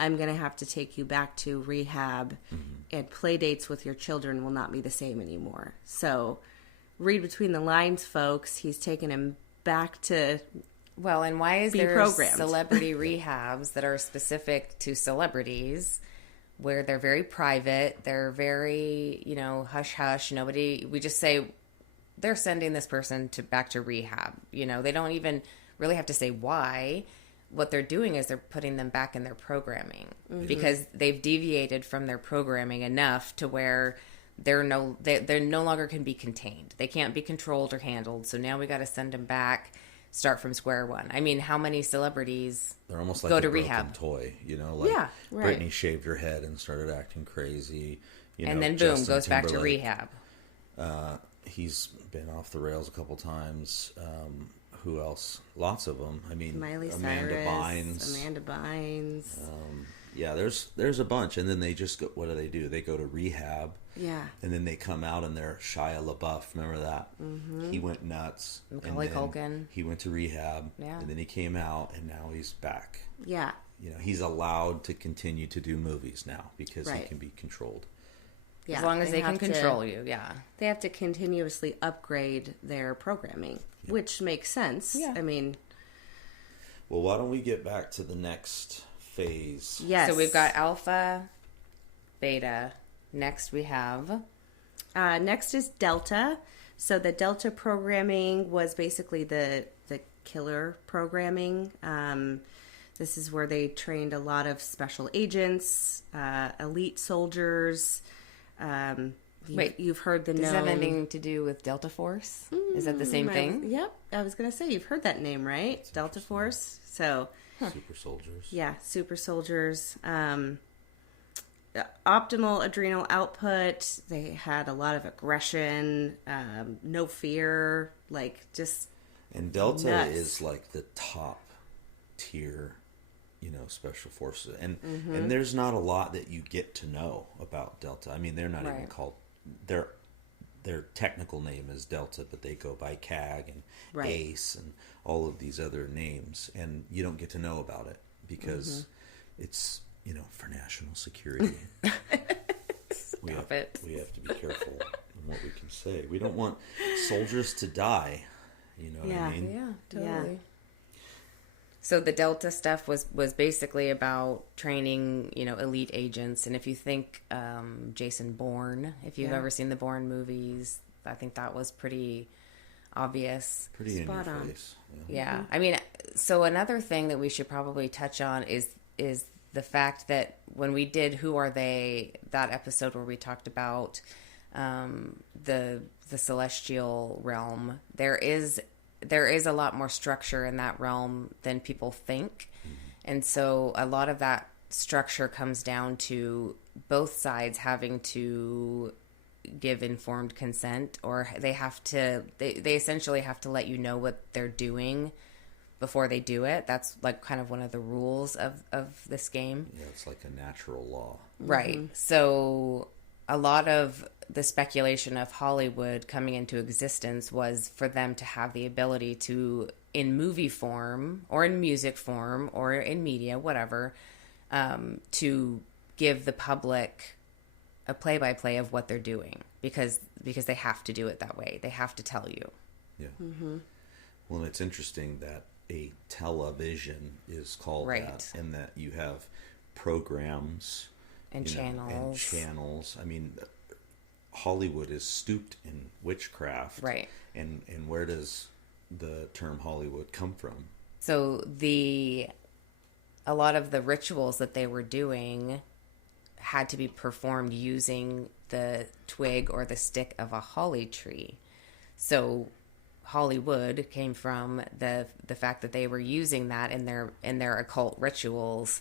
I'm going to have to take you back to rehab, and play dates with your children will not be the same anymore. So read between the lines, folks. He's taken him back to Well, and why is be there programmed. celebrity rehabs that are specific to celebrities where they're very private, they're very, hush hush, we just say they're sending this person back to rehab. They don't even really have to say why. What they're doing is they're putting them back in their programming because they've deviated from their programming enough to where they're no longer can be contained. They can't be controlled or handled. So now we got to send them back, start from square one. I mean, how many celebrities They're almost like go a to broken rehab? toy, like Yeah, right. Britney shaved her head and started acting crazy. And then boom, Justin goes back to Timberlake, rehab. He's been off the rails a couple times. Who else? Lots of them. I mean, Miley Amanda Cyrus, Bynes. Amanda Bynes. Yeah, there's a bunch, and then they just go. What do? They go to rehab. Yeah. And then they come out and they're Shia LaBeouf. Remember that? Mm-hmm. He went nuts. Macaulay Culkin. He went to rehab. Yeah. And then he came out, and now he's back. Yeah. He's allowed to continue to do movies now because he Right. can be controlled. Yeah. As long as they can have to- control you, yeah. They have to continuously upgrade their programming, which makes sense. Yeah. I mean, Well, why don't we get back to the next phase? yes. So we've got alpha, beta. Next we have... Next is Delta. So the Delta programming was basically the killer programming. This is where they trained a lot of special agents, elite soldiers. Wait, you've heard the Does known... that have anything to do with Delta Force? Is that the same thing? Yep. I was going to say, you've heard that name, right? Delta Force. So, Super soldiers. yeah, super soldiers. Optimal adrenal output. They had a lot of aggression, no fear, just... And Delta Nuts. is like the top tier, special forces. And there's not a lot that you get to know about Delta. I mean, they're not even Right. called... Their technical name is Delta, but they go by CAG and Right. ACE and all of these other names. And you don't get to know about it because it's, for national security. we have to be careful in what we can say. We don't want soldiers to die. You know what I mean? Yeah, Yeah. totally. So the Delta stuff was basically about training, elite agents. And if you think Jason Bourne, if you've Yeah. ever seen the Bourne movies, I think that was pretty obvious. Pretty Spot in your on. face. Yeah. I mean, so another thing that we should probably touch on is the fact that when we did Who Are They, that episode where we talked about the celestial realm, there is a lot more structure in that realm than people think. And so a lot of that structure comes down to both sides having to give informed consent, or they essentially have to let you know what they're doing before they do it. That's like kind of one of the rules of this game. Yeah, it's like a natural law. Right. So a lot of the speculation of Hollywood coming into existence was for them to have the ability to, in movie form or in music form or in media, whatever, to give the public a play-by-play of what they're doing because they have to do it that way. They have to tell you. Yeah. Well, it's interesting that a television is called Right. that, and that you have programs And channels. I mean, Hollywood is stooped in witchcraft, Right. And where does the term Hollywood come from? So a lot of the rituals that they were doing had to be performed using the twig or the stick of a holly tree. So Hollywood came from the fact that they were using that in their occult rituals.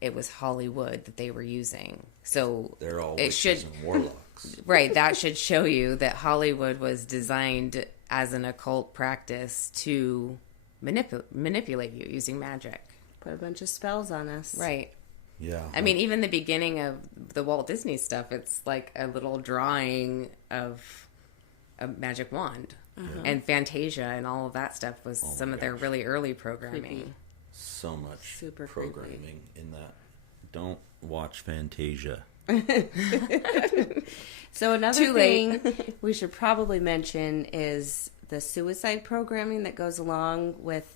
It was Hollywood that they were using. So They're all it witches should and warlocks. right. That should show you that Hollywood was designed as an occult practice to manipulate you using magic. Put a bunch of spells on us. Right. Yeah. I mean, even the beginning of the Walt Disney stuff, it's like a little drawing of a magic wand. And Fantasia and all of that stuff was some of their really early programming. Creepy. so much Super creepy. programming in that. Don't watch Fantasia. So another Too late. thing we should probably mention is the suicide programming that goes along with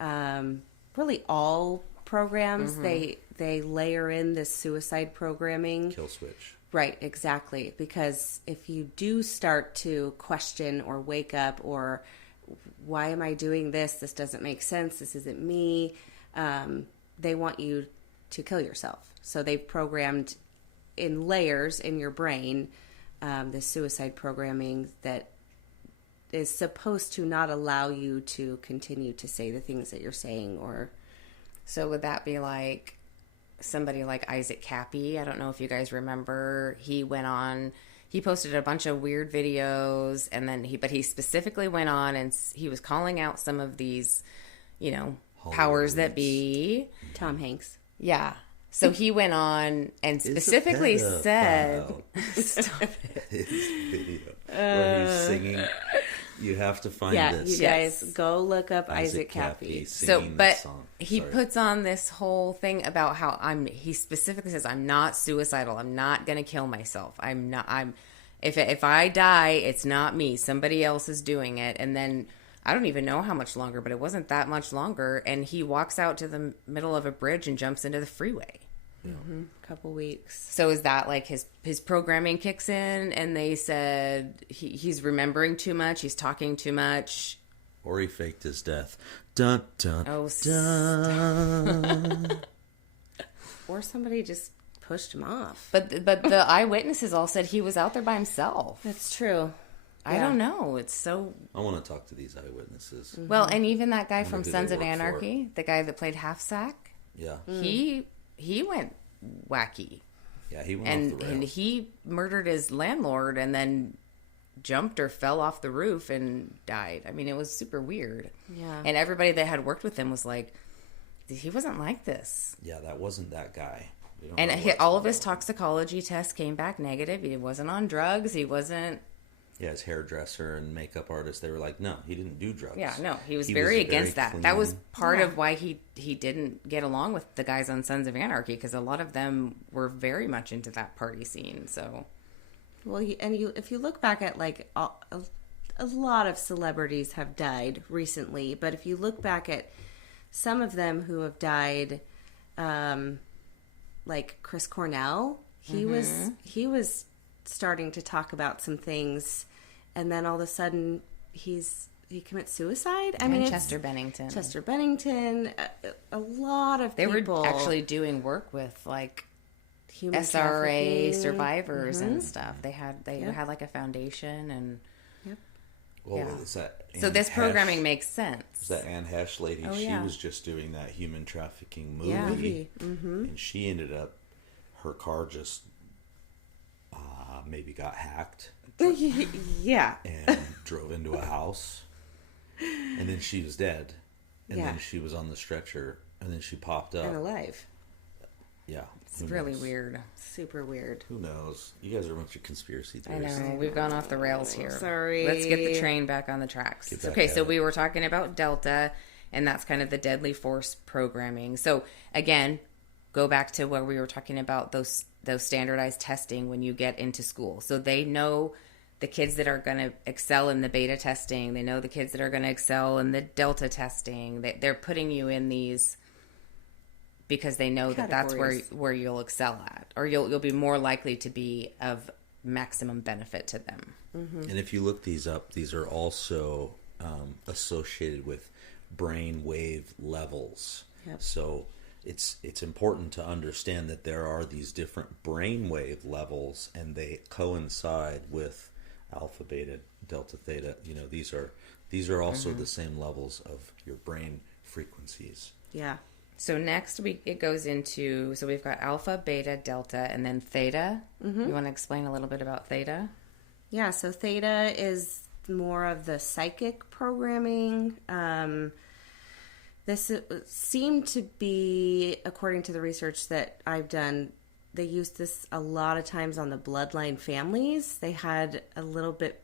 really all programs. They layer in this suicide programming. Kill switch. Right, exactly. Because if you do start to question or wake up or why am I doing this? This doesn't make sense. This isn't me. They want you to kill yourself. So they've programmed in layers in your brain this suicide programming that is supposed to not allow you to continue to say the things that you're saying. Or So would that be like somebody like Isaac Cappy? I don't know if you guys remember. He posted a bunch of weird videos, and then he specifically went on and he was calling out some of these, powers that be. Tom Hanks. Yeah. So he went on and specifically said, "Stop it." His video where he's singing. You have to find this. You guys go look up Isaac Cappy. So, singing but this song. he Sorry. puts on this whole thing about how he specifically says, I'm not suicidal. I'm not going to kill myself. If I die, it's not me. Somebody else is doing it. And then I don't even know how much longer, but it wasn't that much longer. And he walks out to the middle of a bridge and jumps into the freeway. Mm-hmm. Couple weeks. So is that like his programming kicks in and they said he's remembering too much, he's talking too much, Or he faked his death. Dun, dun, Oh, dun. Or somebody just pushed him off. but the eyewitnesses all said he was out there by himself. That's true. I don't know. It's so I want to talk to these eyewitnesses. well, and even that guy from who they Sons of work for. Anarchy, the guy that played Half Sack, Yeah. he went wacky. Yeah, he went off the rails. And he murdered his landlord and then jumped or fell off the roof and died. I mean, it was super weird. Yeah. And everybody that had worked with him was like, he wasn't like this. Yeah, that wasn't that guy. We don't And know what's all of going his on. toxicology tests came back negative. He wasn't on drugs. He wasn't. Yeah, his hairdresser and makeup artist, they were like, no, he didn't do drugs. Yeah, no, he was He very was against very that. That was clean. part of why he didn't get along with the guys on Sons of Anarchy, because a lot of them were very much into that party scene. So, Well, if you look back at like a lot of celebrities have died recently, but if you look back at some of them who have died, like Chris Cornell, he was starting to talk about some things, and then all of a sudden he commits suicide. I mean, Chester Bennington. A lot of They people. were actually doing work with like Human SRA trafficking. survivors and stuff. They had like a foundation and Well, yeah. is that so Anne this programming Hesh? makes sense. Is that Anne Hesh lady? Oh, she yeah. was just doing that human trafficking movie. Yeah. And she ended up, her car just maybe got hacked Yeah. and drove into a house. And then she was dead. And Yeah. then she was on the stretcher. And then she popped up. And alive. Yeah. It's who really knows? weird. Super weird. Who knows? You guys are a bunch of conspiracy I theorists. know. We've gone off the rails here. Sorry. Let's get the train back on the tracks. Get back Okay, at so it. we were talking about Delta, and that's kind of the deadly force programming. So again, go back to where we were talking about those standardized testing when you get into school. So they know the kids that are going to excel in the beta testing. They know the kids that are going to excel in the Delta testing. They're putting you in these because they know that that's Categories. where you'll excel at, or you'll be more likely to be of maximum benefit to them. And if you look these up, these are also associated with brain wave levels. Yep. So it's important to understand that there are these different brain wave levels, and they coincide with alpha, beta, delta, theta. You know, these are also the same levels of your brain frequencies. Yeah. So next it goes into, so we've got alpha, beta, delta, and then theta. You want to explain a little bit about theta? Yeah, so theta is more of the psychic programming. This seemed to be, according to the research that I've done, they used this a lot of times on the bloodline families. They had a little bit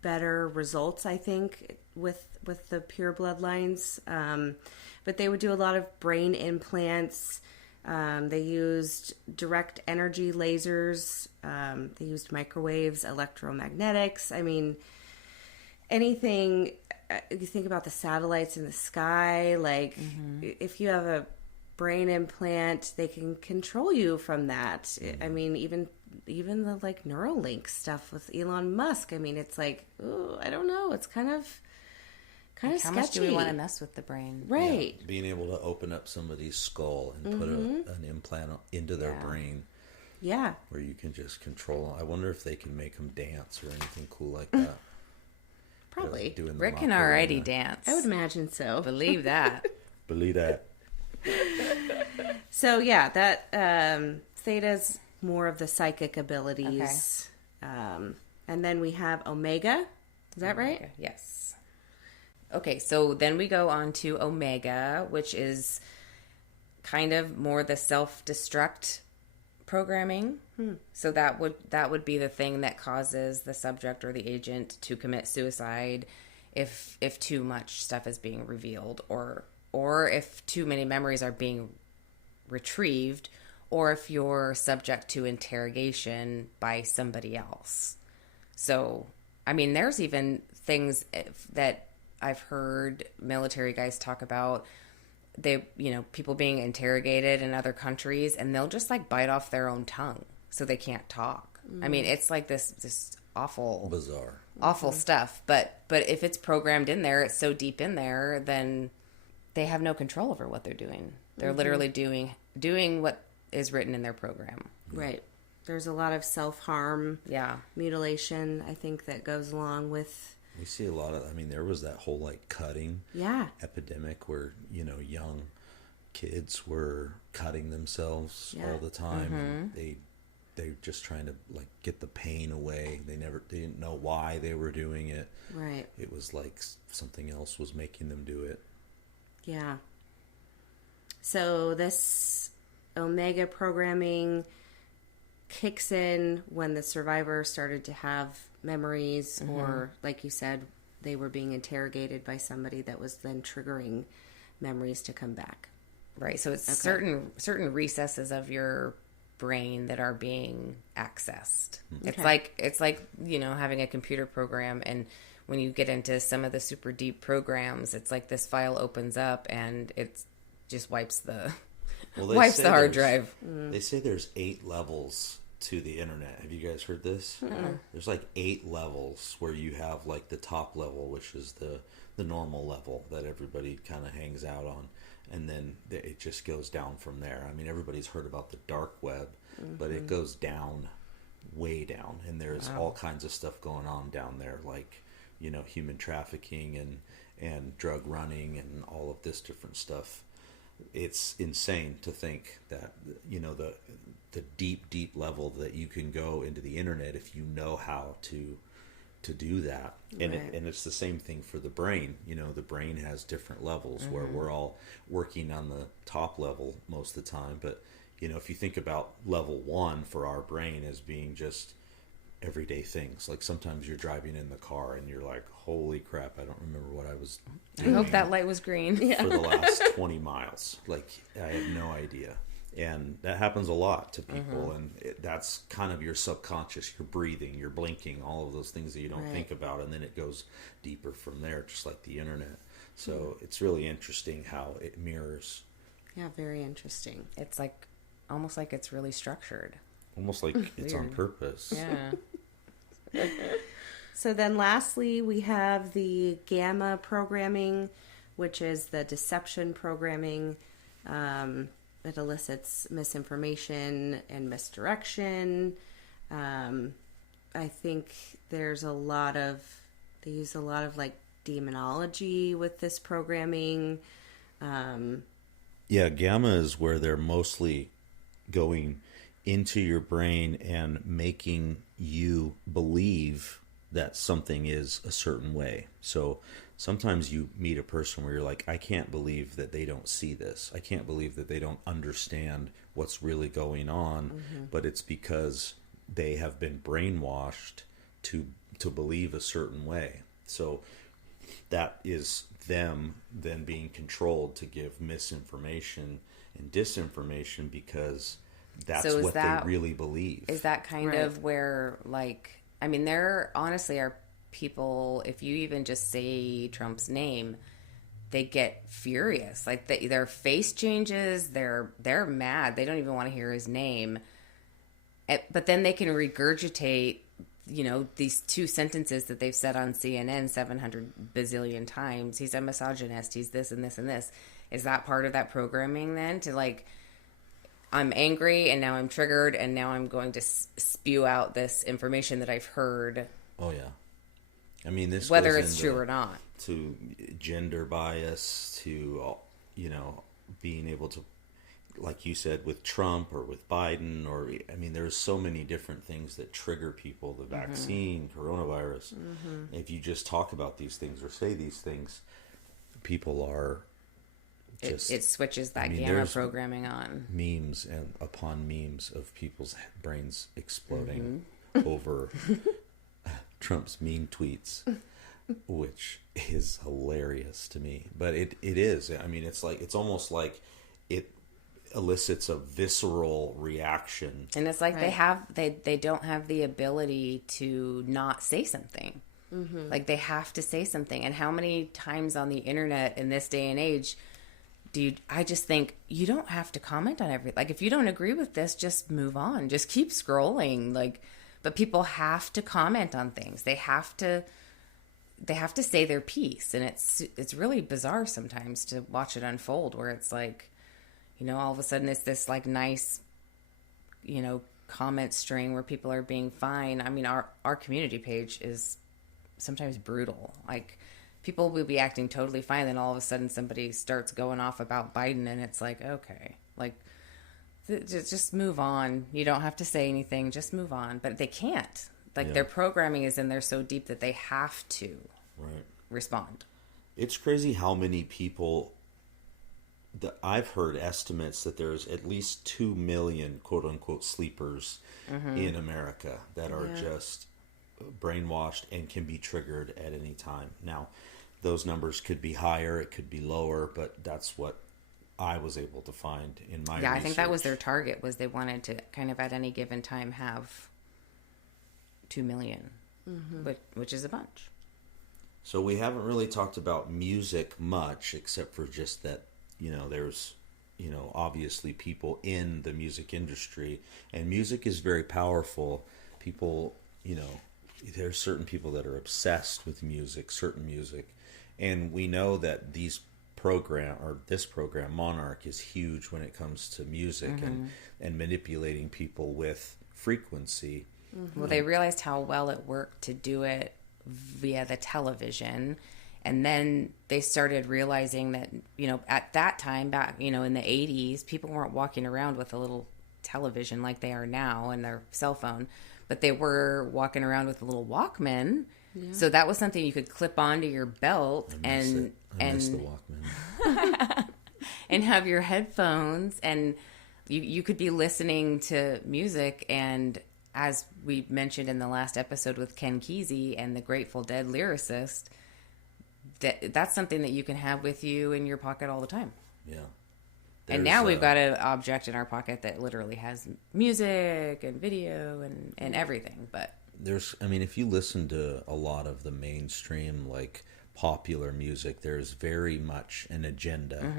better results, I think, with the pure bloodlines. But they would do a lot of brain implants. They used direct energy lasers. They used microwaves, electromagnetics. I mean, anything, you think about the satellites in the sky, like if you have a brain implant, they can control you from that. I mean, even the like Neuralink stuff with Elon Musk. I mean, it's like, ooh, I don't know. It's kind of sketchy. How much do we want to mess with the brain? Right. Yeah, being able to open up somebody's skull and put an implant into their brain. Yeah. Where you can just control. I wonder if they can make them dance or anything cool like that. Probably. Doing the Rick can Macarena. already dance. I would imagine so. Believe that. Believe that. So yeah, that Theta's more of the psychic abilities. And then we have Omega. Is that right? Okay, yes. Okay, so then we go on to Omega, which is kind of more the self-destruct programming. So that would be the thing that causes the subject or the agent to commit suicide if too much stuff is being revealed, or if too many memories are being retrieved, or if you're subject to interrogation by somebody else. So, I mean, there's even things that I've heard military guys talk about. People being interrogated in other countries, and they'll just like bite off their own tongue so they can't talk. I mean, it's like this awful, Bizarre, awful stuff. But if it's programmed in there, it's so deep in there, then they have no control over what they're doing. They're literally doing what is written in their program. Right. There's a lot of self-harm, Yeah. mutilation, I think, that goes along with... we see a lot of. I mean, there was that whole like cutting epidemic where young kids were cutting themselves all the time. And they just trying to like get the pain away. They didn't know why they were doing it. Right. It was like something else was making them do it. Yeah. So this Omega programming kicks in when the survivor started to have memories, or like you said, they were being interrogated by somebody that was then triggering memories to come back. Right. So it's certain recesses of your brain that are being accessed. It's like having a computer program, and when you get into some of the super deep programs, it's like this file opens up and it just wipes the hard drive. They say there's 8 levels to the internet. Have you guys heard this? There's like 8 levels where you have like the top level, which is the normal level that everybody kind of hangs out on, and then it just goes down from there. I mean, everybody's heard about the dark web, but it goes down, way down, and there's all kinds of stuff going on down there, like human trafficking and drug running and all of this different stuff. It's insane to think that the deep level that you can go into the internet if you know how to do that. And and it's the same thing for the brain. The brain has different levels where we're all working on the top level most of the time, but if you think about level 1 for our brain as being just everyday things, like sometimes you're driving in the car and you're like, holy crap, I don't remember what I was doing. I hope that light was green. For the last 20 miles. Like, I have no idea. And that happens a lot to people, and that's kind of your subconscious. You're breathing, you're blinking, all of those things that you don't think about, and then it goes deeper from there, just like the internet. So it's really interesting how it mirrors. Yeah, very interesting. It's like almost like it's really structured. Almost like it's on purpose. Yeah. So then lastly, we have the gamma programming, which is the deception programming. It elicits misinformation and misdirection. I think they use a lot of like demonology with this programming. Yeah, gamma is where they're mostly going into your brain and making you believe that something is a certain way. So sometimes you meet a person where you're like, I can't believe that they don't see this. I can't believe that they don't understand what's really going on. But it's because they have been brainwashed to believe a certain way. So that is them then being controlled to give misinformation and disinformation because that's what they really believe. Is that kind of where, like, I mean, there honestly are people, if you even just say Trump's name, they get furious. Like their face changes. They're mad. They don't even want to hear his name. But then they can regurgitate, these two sentences that they've said on CNN 700 bazillion times. He's a misogynist. He's this and this and this. Is that part of that programming then? To like, I'm angry and now I'm triggered and now I'm going to spew out this information that I've heard. Oh yeah. I mean, this whether goes it's true or not. To gender bias, to being able to, like you said, with Trump or with Biden, or I mean, there's so many different things that trigger people. The vaccine, coronavirus. If you just talk about these things or say these things, people are just. It switches that gamma programming on. Memes and upon memes of people's brains exploding over Trump's mean tweets, which is hilarious to me. But it is. I mean, it's almost like it elicits a visceral reaction. And it's like they don't have the ability to not say something. Like they have to say something. And how many times on the internet in this day and age I just think you don't have to comment on everything. Like if you don't agree with this, just move on. Just keep scrolling. But people have to comment on things. They have to say their piece, and it's really bizarre sometimes to watch it unfold. Where it's like, all of a sudden it's this like nice, comment string where people are being fine. I mean, our community page is sometimes brutal. Like people will be acting totally fine, then all of a sudden somebody starts going off about Biden, and it's like, okay, like. Just move on. You don't have to say anything. Just move on. But they can't. Their programming is in there so deep that they have to respond. It's crazy how many people that I've heard estimates that there's at least 2 million quote unquote sleepers in America that are just brainwashed and can be triggered at any time. Now, those numbers could be higher. It could be lower, but that's what I was able to find in my research. I think that was their target, was they wanted to kind of at any given time have 2 million, which is a bunch. So we haven't really talked about music much, except for just that, there's, obviously people in the music industry, and music is very powerful. People, there's certain people that are obsessed with music, certain music, and we know that this program Monarch is huge when it comes to music and manipulating people with frequency. Well, they realized how well it worked to do it via the television, and then they started realizing that at that time back in the 80s, people weren't walking around with a little television like they are now and their cell phone, but they were walking around with a little Walkman. So that was something you could clip onto your belt I miss the Walkman. and have your headphones, and you could be listening to music. And as we mentioned in the last episode with Ken Kesey and the Grateful Dead lyricist, that's something that you can have with you in your pocket all the time. Yeah. And now we've got an object in our pocket that literally has music and video and everything. But if you listen to a lot of the mainstream, like popular music, there's very much an agenda.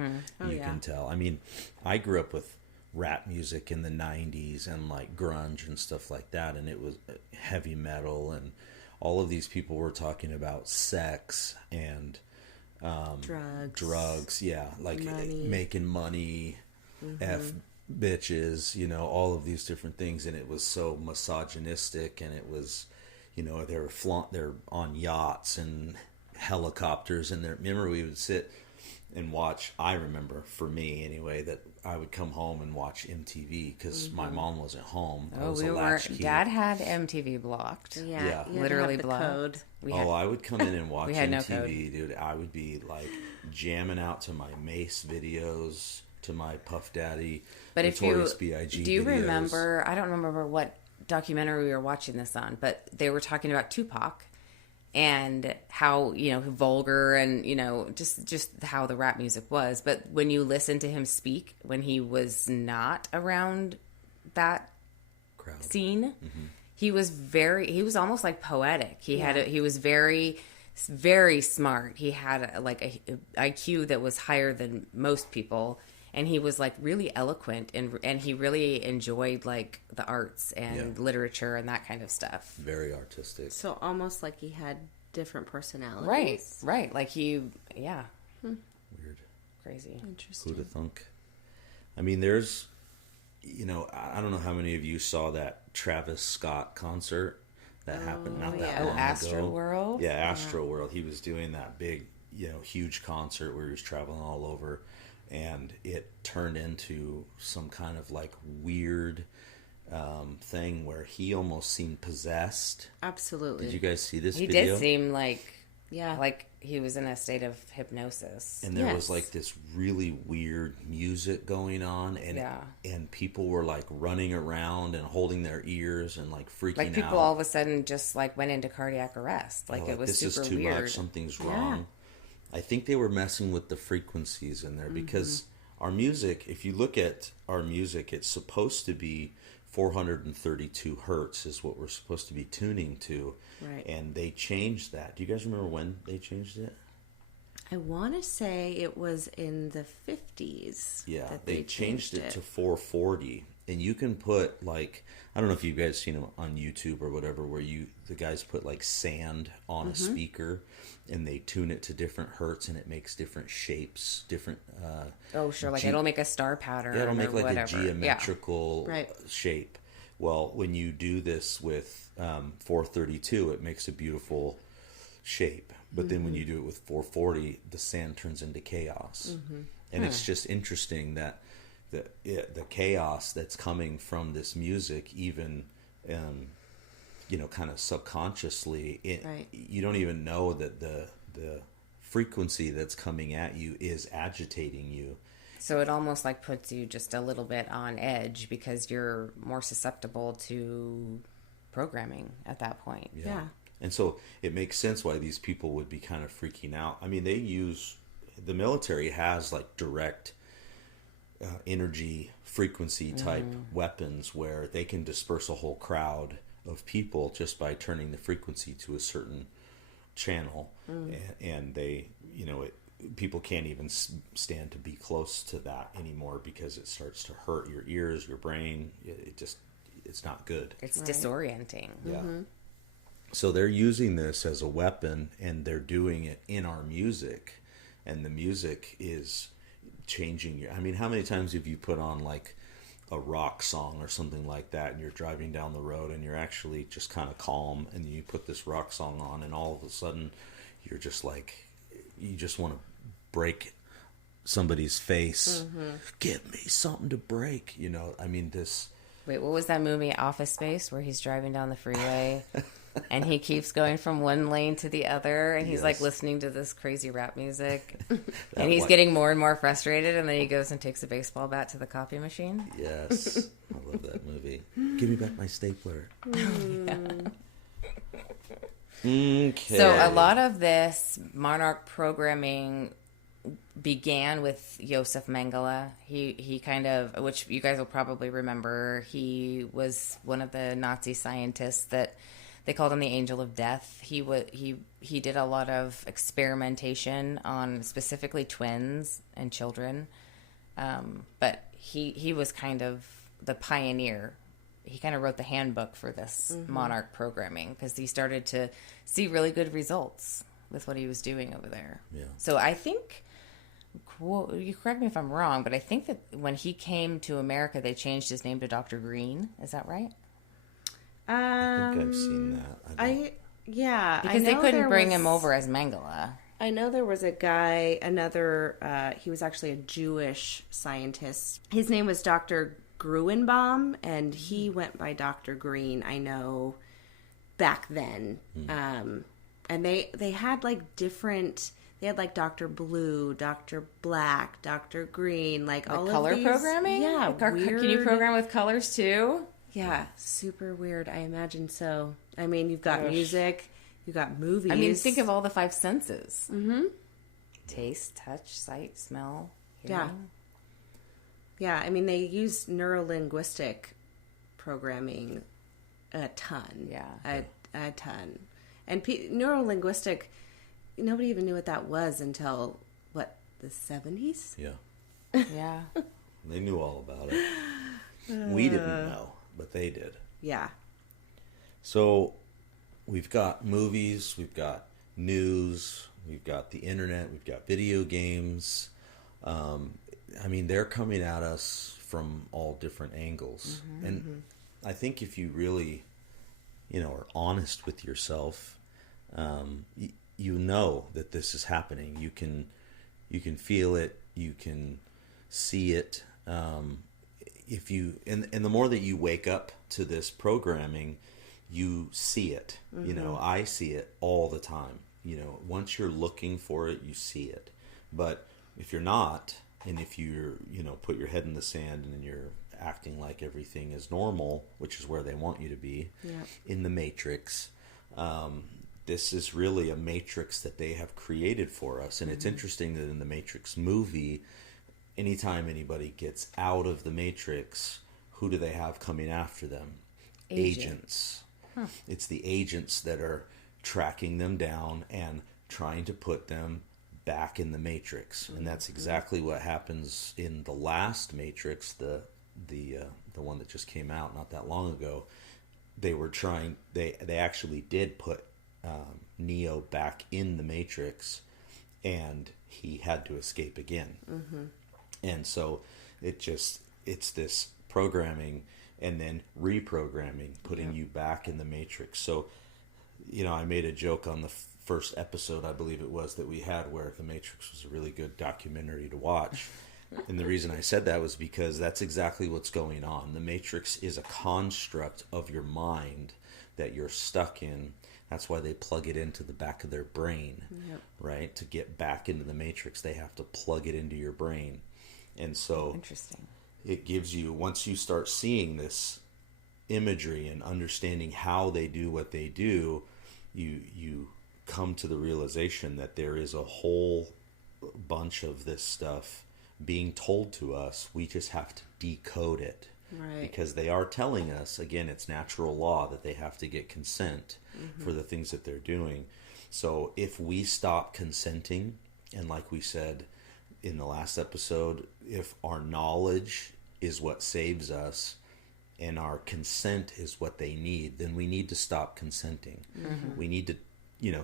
You can tell. I mean, I grew up with rap music in the 90s and like grunge and stuff like that, and it was heavy metal, and all of these people were talking about sex and drugs, like making money, F bitches, all of these different things, and it was so misogynistic, and it was, they're on yachts and helicopters, and remember we would sit and watch. I remember, for me anyway, that I would come home and watch MTV because my mom wasn't home. Dad had MTV blocked. Yeah. Literally blocked. I would come in and watch we had MTV, no code. Dude. I would be like jamming out to my Mace videos, to my Puff Daddy, but Notorious B.I.G. Do you videos. remember? I don't remember what documentary we were watching this on, but they were talking about Tupac and how vulgar and just how the rap music was. But when you listen to him speak when he was not around that crowd scene, he was almost like poetic. He was very, very smart. He had a IQ that was higher than most people. And he was like really eloquent, and he really enjoyed like the arts and literature and that kind of stuff. Very artistic. So almost like he had different personalities. Right. Like Weird. Crazy. Interesting. Who'd have thunk? I mean, there's, I don't know how many of you saw that Travis Scott concert that happened not that long ago. Astroworld? Yeah, Astroworld. He was doing that big, huge concert where he was traveling all over. And it turned into some kind of like weird thing where he almost seemed possessed. Absolutely. Did you guys see this He video? did seem like he was in a state of hypnosis. And there was like this really weird music going on, and people were like running around and holding their ears and like freaking out. Like people all of a sudden just like went into cardiac arrest. Like it was this super is too weird. much. Something's wrong. I think they were messing with the frequencies in there because our music, if you look at our music, it's supposed to be 432 hertz is what we're supposed to be tuning to. Right. And they changed that. Do you guys remember when they changed it? I want to say it was in the 50s. Yeah, that they changed it to 440. And you can put like, I don't know if you guys seen them on YouTube or whatever, where the guys put like sand on a speaker and they tune it to different hertz and it makes different shapes, different. Like it'll make a star pattern. Yeah, it'll make like whatever. a geometrical shape. Well, when you do this with 432, it makes a beautiful shape. But then when you do it with 440, the sand turns into chaos. And it's just interesting that the chaos that's coming from this music, even kind of subconsciously, you don't even know that the frequency that's coming at you is agitating you. So it almost like puts you just a little bit on edge because you're more susceptible to programming at that point. Yeah. And so it makes sense why these people would be kind of freaking out. I mean, the military has like direct energy frequency type weapons where they can disperse a whole crowd of people just by turning the frequency to a certain channel. And they, people can't even stand to be close to that anymore because it starts to hurt your ears, your brain. It's not good. It's disorienting. Yeah. So they're using this as a weapon, and they're doing it in our music, and the music is changing. I mean, how many times have you put on like a rock song or something like that, and you're driving down the road and you're actually just kind of calm, and you put this rock song on, and all of a sudden you're just like, you just want to break somebody's face. Give me something to break, I mean, this. Wait, what was that movie, Office Space, where he's driving down the freeway and he keeps going from one lane to the other, and he's like listening to this crazy rap music, and he's getting more and more frustrated, and then he goes and takes a baseball bat to the copy machine? Yes, I love that movie. Give me back my stapler. Okay. So a lot of this Monarch programming began with Josef Mengele. He kind of, which you guys will probably remember, he was one of the Nazi scientists that they called him the Angel of Death. He did a lot of experimentation on specifically twins and children, but he was kind of the pioneer. He kind of wrote the handbook for this Monarch programming because he started to see really good results with what he was doing over there. Yeah. So I think, you correct me if I'm wrong, but I think that when he came to America, they changed his name to Dr. Green. Is that right? I think I've seen that. Because they couldn't bring him over as Mengele. I know there was a guy, he was actually a Jewish scientist. His name was Dr. Gruenbaum, and he went by Dr. Green, I know, back then. And they had like different, they had like Dr. Blue, Dr. Black, Dr. Green, like all color of these. programming? Yeah, weird. Can you program with colors too? Yeah, super weird. I imagine so. I mean, you've got music, you've got movies. I mean, think of all the five senses. Taste, touch, sight, smell, hearing. Yeah, I mean, they use neuro-linguistic programming a ton. Yeah. A ton. And neuro-linguistic, nobody even knew what that was until, what, the 70s? Yeah. Yeah. They knew all about it. We didn't know, but they did. Yeah. So we've got movies, we've got news, we've got the internet, we've got video games. I mean, they're coming at us from all different angles. And I think if you really, are honest with yourself, you know that this is happening. You can feel it, you can see it. If you and the more that you wake up to this programming, you see it. I see it all the time. Once you're looking for it, you see it. But if you're not, and if you're put your head in the sand and you're acting like everything is normal, which is where they want you to be, in the Matrix, this is really a matrix that they have created for us. And it's interesting that in the Matrix movie, anytime anybody gets out of the Matrix, who do they have coming after them? Agents. Huh. It's the agents that are tracking them down and trying to put them back in the Matrix. And that's exactly what happens in the last Matrix, the one that just came out not that long ago. They actually did put Neo back in the Matrix, and he had to escape again. And so it's this programming and then reprogramming, putting you back in the Matrix. So, I made a joke on the first episode, I believe it was, that we had, where The Matrix was a really good documentary to watch. And the reason I said that was because that's exactly what's going on. The Matrix is a construct of your mind that you're stuck in. That's why they plug it into the back of their brain, right? To get back into the Matrix, they have to plug it into your brain. And so Interesting. It gives you, once you start seeing this imagery and understanding how they do what they do, you come to the realization that there is a whole bunch of this stuff being told to us. We just have to decode it. Right. Because they are telling us, again, it's natural law that they have to get consent for the things that they're doing. So if we stop consenting, and like we said in the last episode, if our knowledge is what saves us and our consent is what they need, then we need to stop consenting. We need to,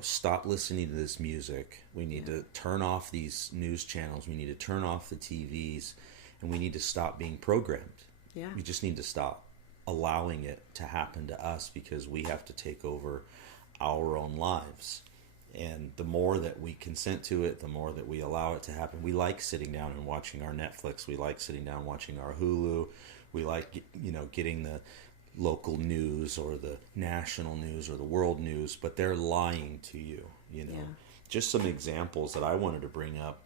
stop listening to this music. We need to turn off these news channels. We need to turn off the TVs, and we need to stop being programmed. Yeah. We just need to stop allowing it to happen to us, because we have to take over our own lives. And the more that we consent to it, the more that we allow it to happen. We like sitting down and watching our Netflix. We like sitting down watching our Hulu. We like, getting the local news or the national news or the world news, but they're lying to you, Just some examples that I wanted to bring up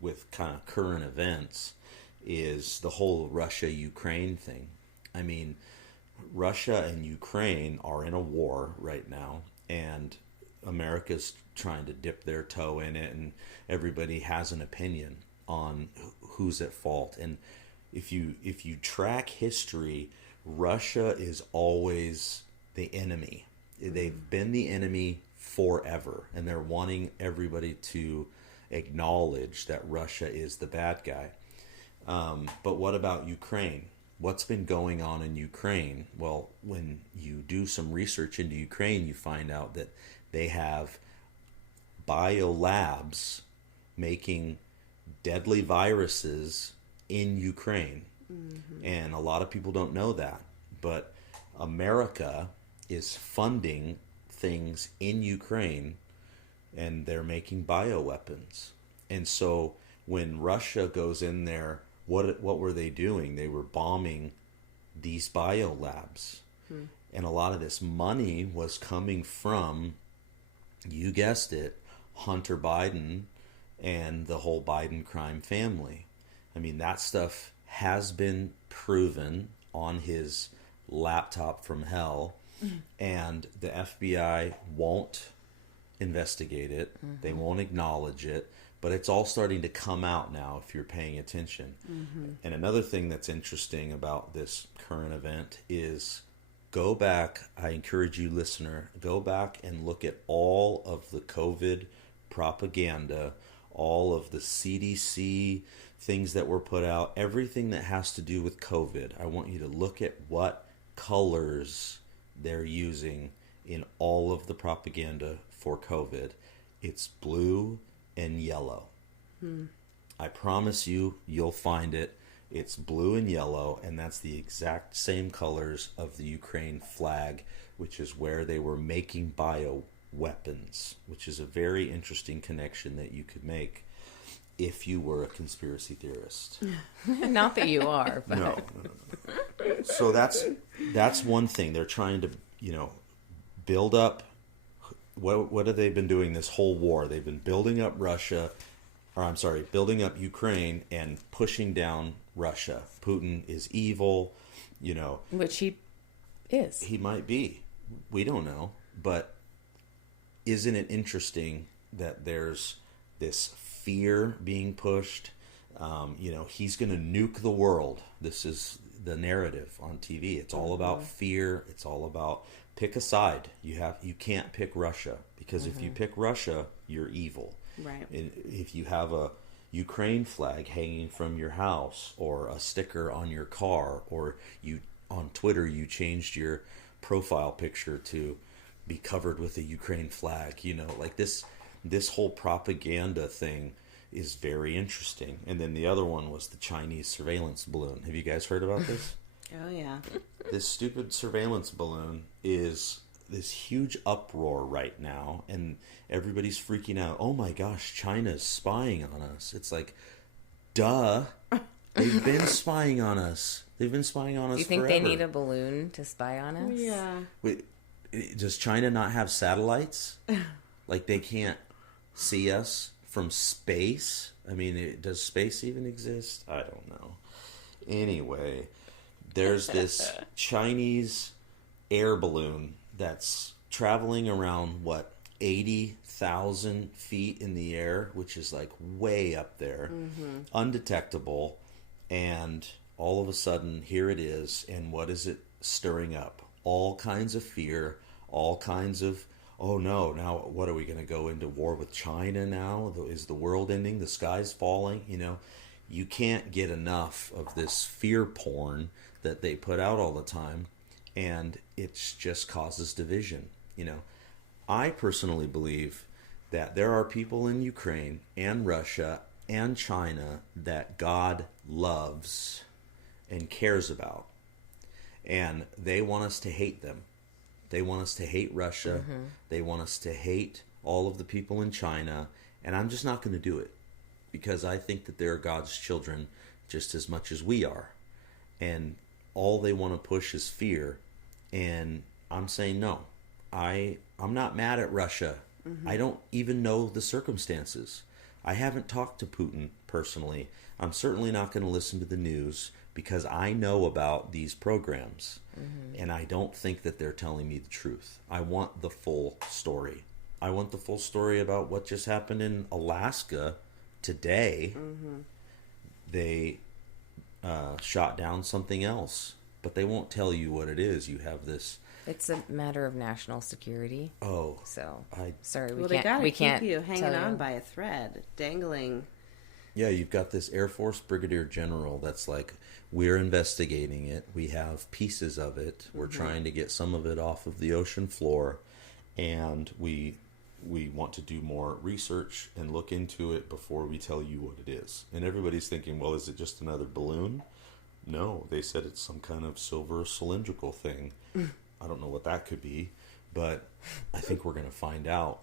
with kind of current events is the whole Russia-Ukraine thing. I mean, Russia and Ukraine are in a war right now, and America's trying to dip their toe in it, and everybody has an opinion on who's at fault. And if you track history, Russia is always the enemy. They've been the enemy forever, and they're wanting everybody to acknowledge that Russia is the bad guy. But what about Ukraine? What's been going on in Ukraine? Well, when you do some research into Ukraine, you find out that they have biolabs making deadly viruses in Ukraine. And a lot of people don't know that. But America is funding things in Ukraine, and they're making bioweapons. And so when Russia goes in there, what were they doing? They were bombing these biolabs. And a lot of this money was coming from, you guessed it, Hunter Biden and the whole Biden crime family. I mean, that stuff has been proven on his laptop from hell, and the FBI won't investigate it. They won't acknowledge it, but it's all starting to come out now if you're paying attention. And another thing that's interesting about this current event is Go back. I encourage you, listener, go back and look at all of the COVID propaganda, all of the CDC things that were put out, everything that has to do with COVID. I want you to look at what colors they're using in all of the propaganda for COVID. It's blue and yellow. I promise you, you'll find it. It's blue and yellow, and that's the exact same colors of the Ukraine flag, which is where they were making bioweapons, which is a very interesting connection that you could make if you were a conspiracy theorist. Not that you are, but... No. So that's one thing. They're trying to, build up. What have they been doing this whole war? They've been building up building up Ukraine and pushing down Russia. Putin is evil, Which he is. He might be. We don't know. But isn't it interesting that there's this fear being pushed? He's going to nuke the world. This is the narrative on TV. It's all about fear. It's all about pick a side. You can't pick Russia, because if you pick Russia, you're evil. Right. And if you have a Ukraine flag hanging from your house, or a sticker on your car, or you on Twitter you changed your profile picture to be covered with a Ukraine flag, like this whole propaganda thing is very interesting. And then the other one was the Chinese surveillance balloon. Have you guys heard about this? Oh, yeah. This stupid surveillance balloon is this huge uproar right now, and everybody's freaking out. Oh my gosh, China's spying on us. It's like, duh. They've been spying on us. They've been spying on us forever. You think they need a balloon to spy on us? Yeah. Wait, does China not have satellites? Like, they can't see us from space? I mean, does space even exist? I don't know. Anyway, there's this Chinese air balloon that's traveling around, 80,000 feet in the air, which is like way up there, undetectable, and all of a sudden, here it is, and what is it stirring up? All kinds of fear, all kinds of, oh no, now what, are we going to go into war with China now? Is the world ending? The sky's falling? You can't get enough of this fear porn that they put out all the time, and it just causes division. I personally believe that there are people in Ukraine and Russia and China that God loves and cares about, and they want us to hate them. They want us to hate Russia. They want us to hate all of the people in China, and I'm just not going to do it, because I think that they're God's children just as much as we are, and all they want to push is fear. And I'm saying no. I'm not mad at Russia. I don't even know the circumstances. I haven't talked to Putin personally. I'm certainly not going to listen to the news, because I know about these programs, and I don't think that they're telling me the truth. I want the full story. I want the full story about what just happened in Alaska today. They shot down something else, but they won't tell you what it is. You have this... It's a matter of national security. Oh. So, I sorry, They gotta we can't keep you hanging tell on you. by a thread, dangling. Yeah, you've got this Air Force Brigadier General that's like, we're investigating it. We have pieces of it. We're trying to get some of it off of the ocean floor, and we want to do more research and look into it before we tell you what it is. And everybody's thinking, well, is it just another balloon? No, they said it's some kind of silver cylindrical thing. I don't know what that could be, but I think we're going to find out,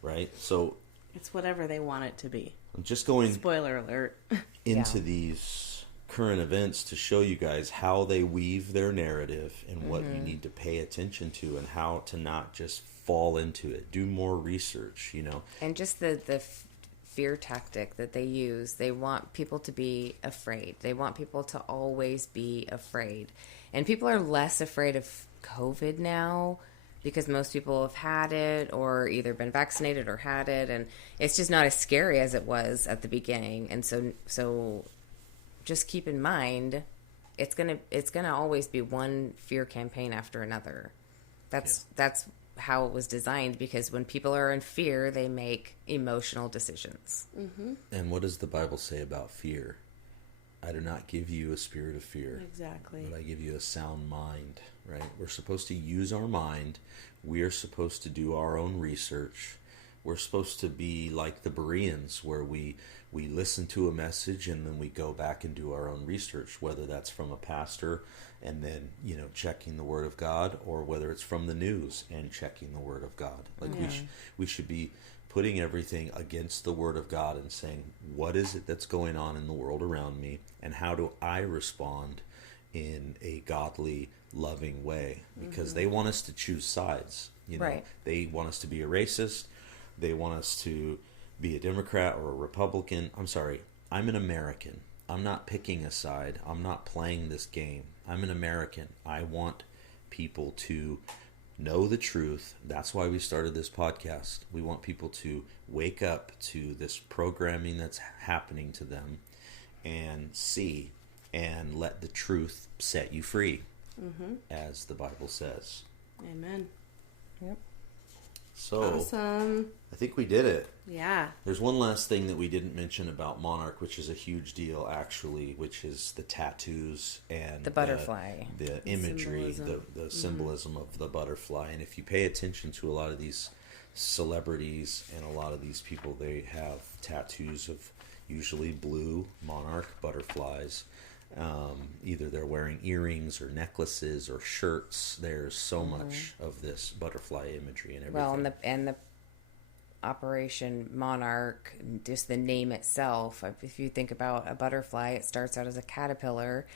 right? So It's whatever they want it to be. I'm just going Spoiler alert. into these current events to show you guys how they weave their narrative and what you need to pay attention to, and how to not just fall into it. Do more research, And just the fear tactic that they use. They want people to be afraid. They want people to always be afraid. And people are less afraid of COVID now, because most people have had it, or either been vaccinated or had it, and it's just not as scary as it was at the beginning. And so just keep in mind, it's gonna always be one fear campaign after another. That's how it was designed, because when people are in fear, they make emotional decisions. Mm-hmm. And what does the Bible say about fear? I do not give you a spirit of fear. Exactly. But I give you a sound mind, right? We're supposed to use our mind. We're supposed to do our own research. We're supposed to be like the Bereans, where we listen to a message and then we go back and do our own research, whether that's from a pastor and then, checking the Word of God, or whether it's from the news and checking the Word of God. Like we should be putting everything against the Word of God and saying, what is it that's going on in the world around me, and how do I respond in a godly, loving way? Because they want us to choose sides. Right. They want us to be a racist. They want us to be a Democrat or a Republican. I'm sorry, I'm an American. I'm not picking a side. I'm not playing this game. I'm an American. I want people to know the truth. That's why we started this podcast. We want people to wake up to this programming that's happening to them and see and let the truth set you free, as the Bible says. Amen. Yep. So, awesome. I think we did it. Yeah. There's one last thing that we didn't mention about Monarch, which is a huge deal, actually, which is the tattoos and the butterfly, the imagery, symbolism. the symbolism of the butterfly. And if you pay attention to a lot of these celebrities and a lot of these people, they have tattoos of usually blue monarch butterflies. Either they're wearing earrings or necklaces or shirts. There's so much of this butterfly imagery and everything. Well, and the Operation Monarch, just the name itself. If you think about a butterfly, it starts out as a caterpillar,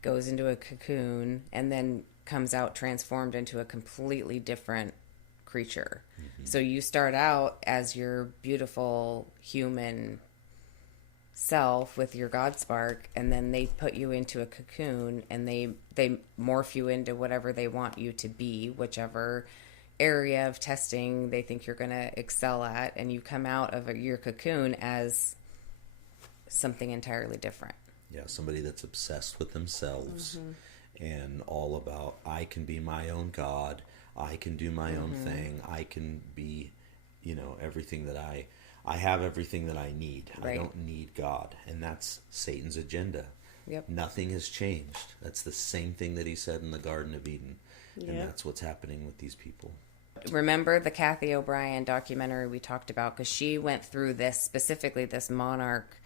goes into a cocoon, and then comes out transformed into a completely different creature. So you start out as your beautiful human self with your God spark, and then they put you into a cocoon, and they morph you into whatever they want you to be, whichever area of testing they think you're going to excel at, and you come out of your cocoon as something entirely different. Yeah, somebody that's obsessed with themselves and all about, I can be my own God, I can do my own thing, I can be, everything that I have everything that I need. Right. I don't need God. And that's Satan's agenda. Yep. Nothing has changed. That's the same thing that he said in the Garden of Eden. Yep. And that's what's happening with these people. Remember the Kathy O'Brien documentary we talked about? Because she went through this, specifically this Monarch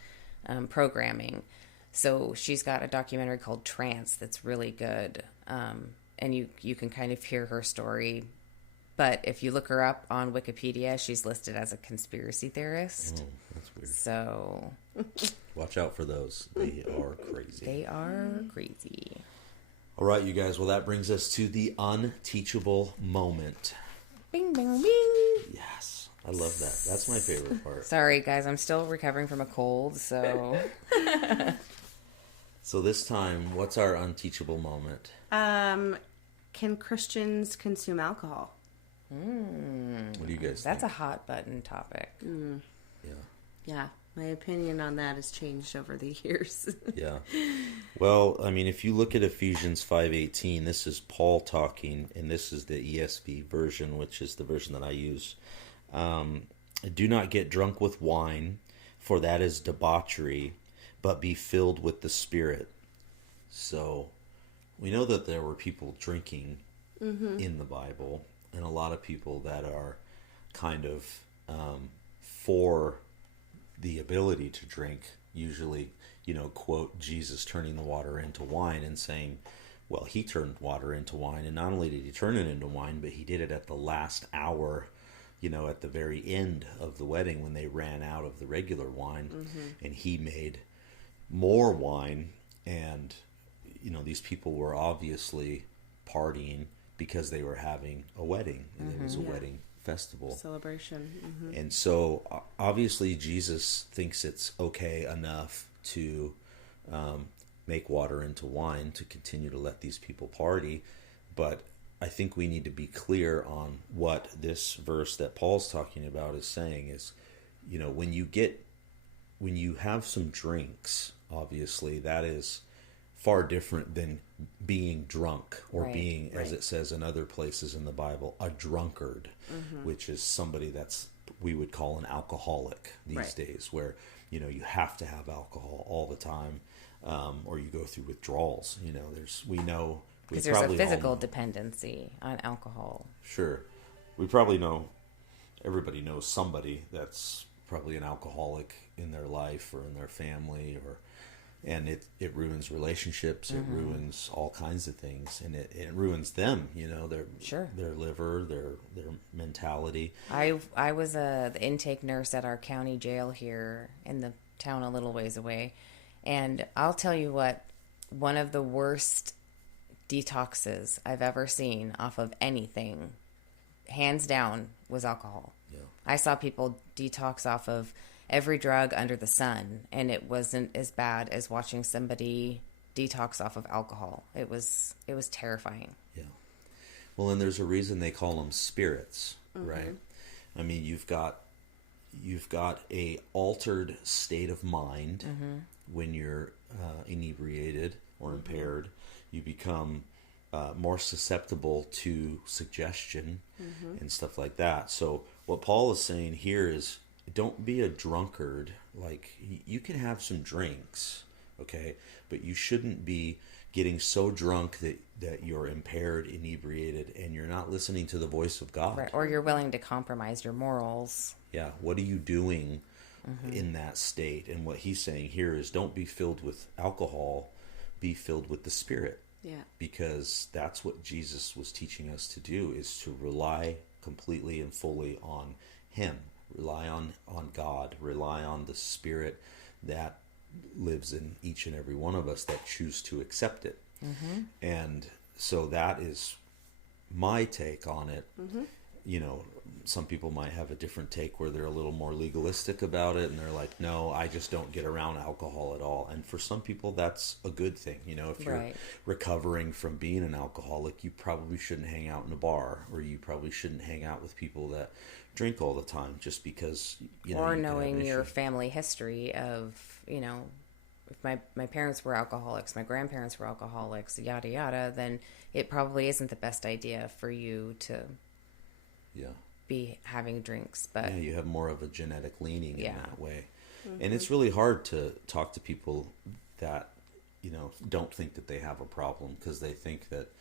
programming. So she's got a documentary called Trance that's really good. And you can kind of hear her story. But if you look her up on Wikipedia, she's listed as a conspiracy theorist. Oh, that's weird. So Watch out for those. They are crazy. they are crazy. All right, you guys. Well, that brings us to the unteachable moment. Bing, bing, bing. Yes. I love that. That's my favorite part. Sorry, guys. I'm still recovering from a cold, so... So this time, what's our unteachable moment? Can Christians consume alcohol? What do you guys That's a think? hot button topic. Yeah. Yeah, my opinion on that has changed over the years. Yeah. Well, I mean, if you look at Ephesians 5:18, this is Paul talking, and this is the ESV version, which is the version that I use. Do not get drunk with wine, for that is debauchery, but be filled with the Spirit. So we know that there were people drinking in the Bible, and a lot of people that are kind of for the ability to drink, usually, quote Jesus turning the water into wine and saying, well, he turned water into wine, and not only did he turn it into wine, but he did it at the last hour, at the very end of the wedding when they ran out of the regular wine, and he made more wine, and, these people were obviously partying because they were having a wedding, and it was a wedding festival. Celebration. And so obviously Jesus thinks it's okay enough to make water into wine to continue to let these people party. But I think we need to be clear on what this verse that Paul's talking about is saying is, when you have some drinks, obviously that is far different than being drunk or Right, being, as right. it says in other places in the Bible, a drunkard, which is somebody that's we would call an alcoholic these Right. days, where you have to have alcohol all the time, or you go through withdrawals. We know Because there's a probably all physical know. dependency on alcohol. Sure, we probably know. Everybody knows somebody that's probably an alcoholic in their life or in their family, and it ruins relationships. It ruins all kinds of things, and it ruins them. Their liver, their mentality. I was the intake nurse at our county jail here in the town a little ways away, and I'll tell you what, one of the worst detoxes I've ever seen off of anything, hands down, was alcohol. Yeah. I saw people detox off of every drug under the sun, and it wasn't as bad as watching somebody detox off of alcohol. It was terrifying. Yeah. Well, and there's a reason they call them spirits, right? I mean, you've got a altered state of mind when you're inebriated or impaired. You become more susceptible to suggestion and stuff like that. So what Paul is saying here is, don't be a drunkard. Like, you can have some drinks, okay, but you shouldn't be getting so drunk that you're impaired, inebriated, and you're not listening to the voice of God. Right. Or you're willing to compromise your morals. Yeah, what are you doing in that state? And what he's saying here is, don't be filled with alcohol, be filled with the Spirit. Yeah. Because that's what Jesus was teaching us to do, is to rely completely and fully on Him. Rely on God. Rely on the Spirit that lives in each and every one of us that choose to accept it. And so that is my take on it. Some people might have a different take where they're a little more legalistic about it, and they're like, no, I just don't get around alcohol at all. And for some people, that's a good thing. If you're Right. recovering from being an alcoholic, you probably shouldn't hang out in a bar, or you probably shouldn't hang out with people that drink all the time, just because Or you could have knowing an your issue. family history of, if my parents were alcoholics, my grandparents were alcoholics, yada yada, then it probably isn't the best idea for you to Yeah. be having drinks. But Yeah, you have more of a genetic leaning in Yeah. that way. And it's really hard to talk to people that, don't think that they have a problem, because they think that,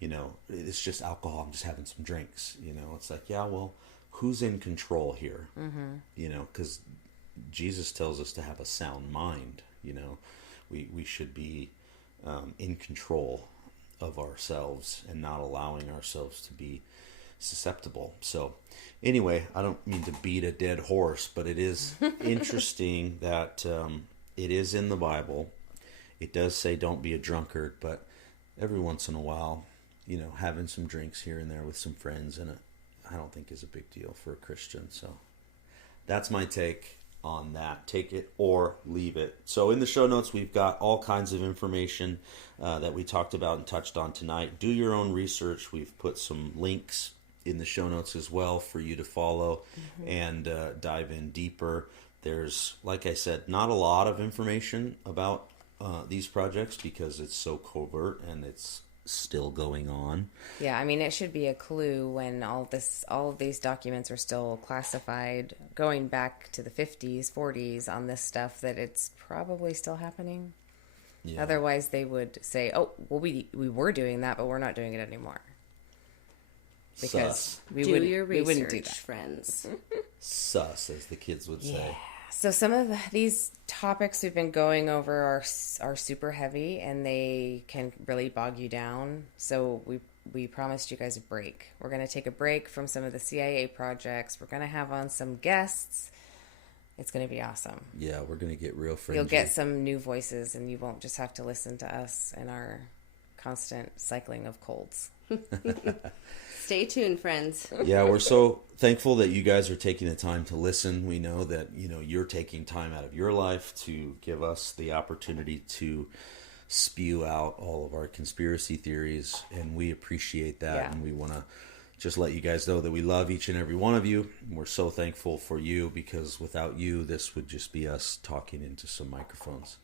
it's just alcohol, I'm just having some drinks. It's like, yeah, well, who's in control here? Because Jesus tells us to have a sound mind. We should be in control of ourselves and not allowing ourselves to be susceptible. So anyway, I don't mean to beat a dead horse, but it is interesting that it is in the Bible. It does say don't be a drunkard, but every once in a while, having some drinks here and there with some friends, and I don't think is a big deal for a Christian. So that's my take on that. Take it or leave it. So in the show notes, we've got all kinds of information that we talked about and touched on tonight. Do your own research. We've put some links in the show notes as well for you to follow and dive in deeper. There's, like I said, not a lot of information about these projects because it's so covert and it's still going on. yeah, I mean, it should be a clue when all of these documents are still classified, going back to the 50s, 40s on this stuff, that it's probably still happening. Yeah. Otherwise, they would say, "Oh, well, we were doing that, but we're not doing it anymore." Because Sus. we Do your we research, wouldn't do that. friends. Sus, as the kids would say. So some of these topics we've been going over are super heavy, and they can really bog you down. So we promised you guys a break. We're going to take a break from some of the CIA projects. We're going to have on some guests. It's going to be awesome. Yeah, we're going to get real fringy. You'll get some new voices, and you won't just have to listen to us and our constant cycling of colds. Stay tuned, friends. Yeah, we're so thankful that you guys are taking the time to listen. We know that, you're taking time out of your life to give us the opportunity to spew out all of our conspiracy theories, and we appreciate that. Yeah. And we want to just let you guys know that we love each and every one of you. We're so thankful for you, because without you, this would just be us talking into some microphones.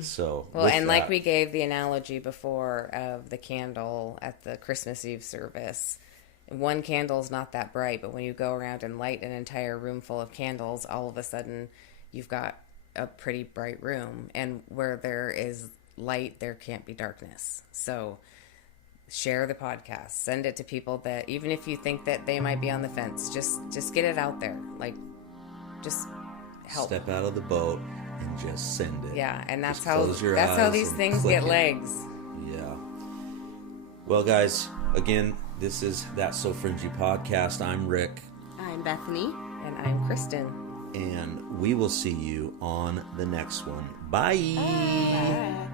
So, Well, with and like that- we gave the analogy before of the candle at the Christmas Eve service, one candle's not that bright, but when you go around and light an entire room full of candles, all of a sudden you've got a pretty bright room. And where there is light, there can't be darkness. So share the podcast, send it to people that, even if you think that they might be on the fence, just get it out there. Like, just help. Step out of the boat and just send it. Yeah, and that's Just how close your that's how eyes these and things click get it. legs. Yeah. Well, guys, again, this is That's So Fringy podcast. I'm Rick, I'm Bethany. And I'm Kristin. and we will see you on the next one. Bye. Bye.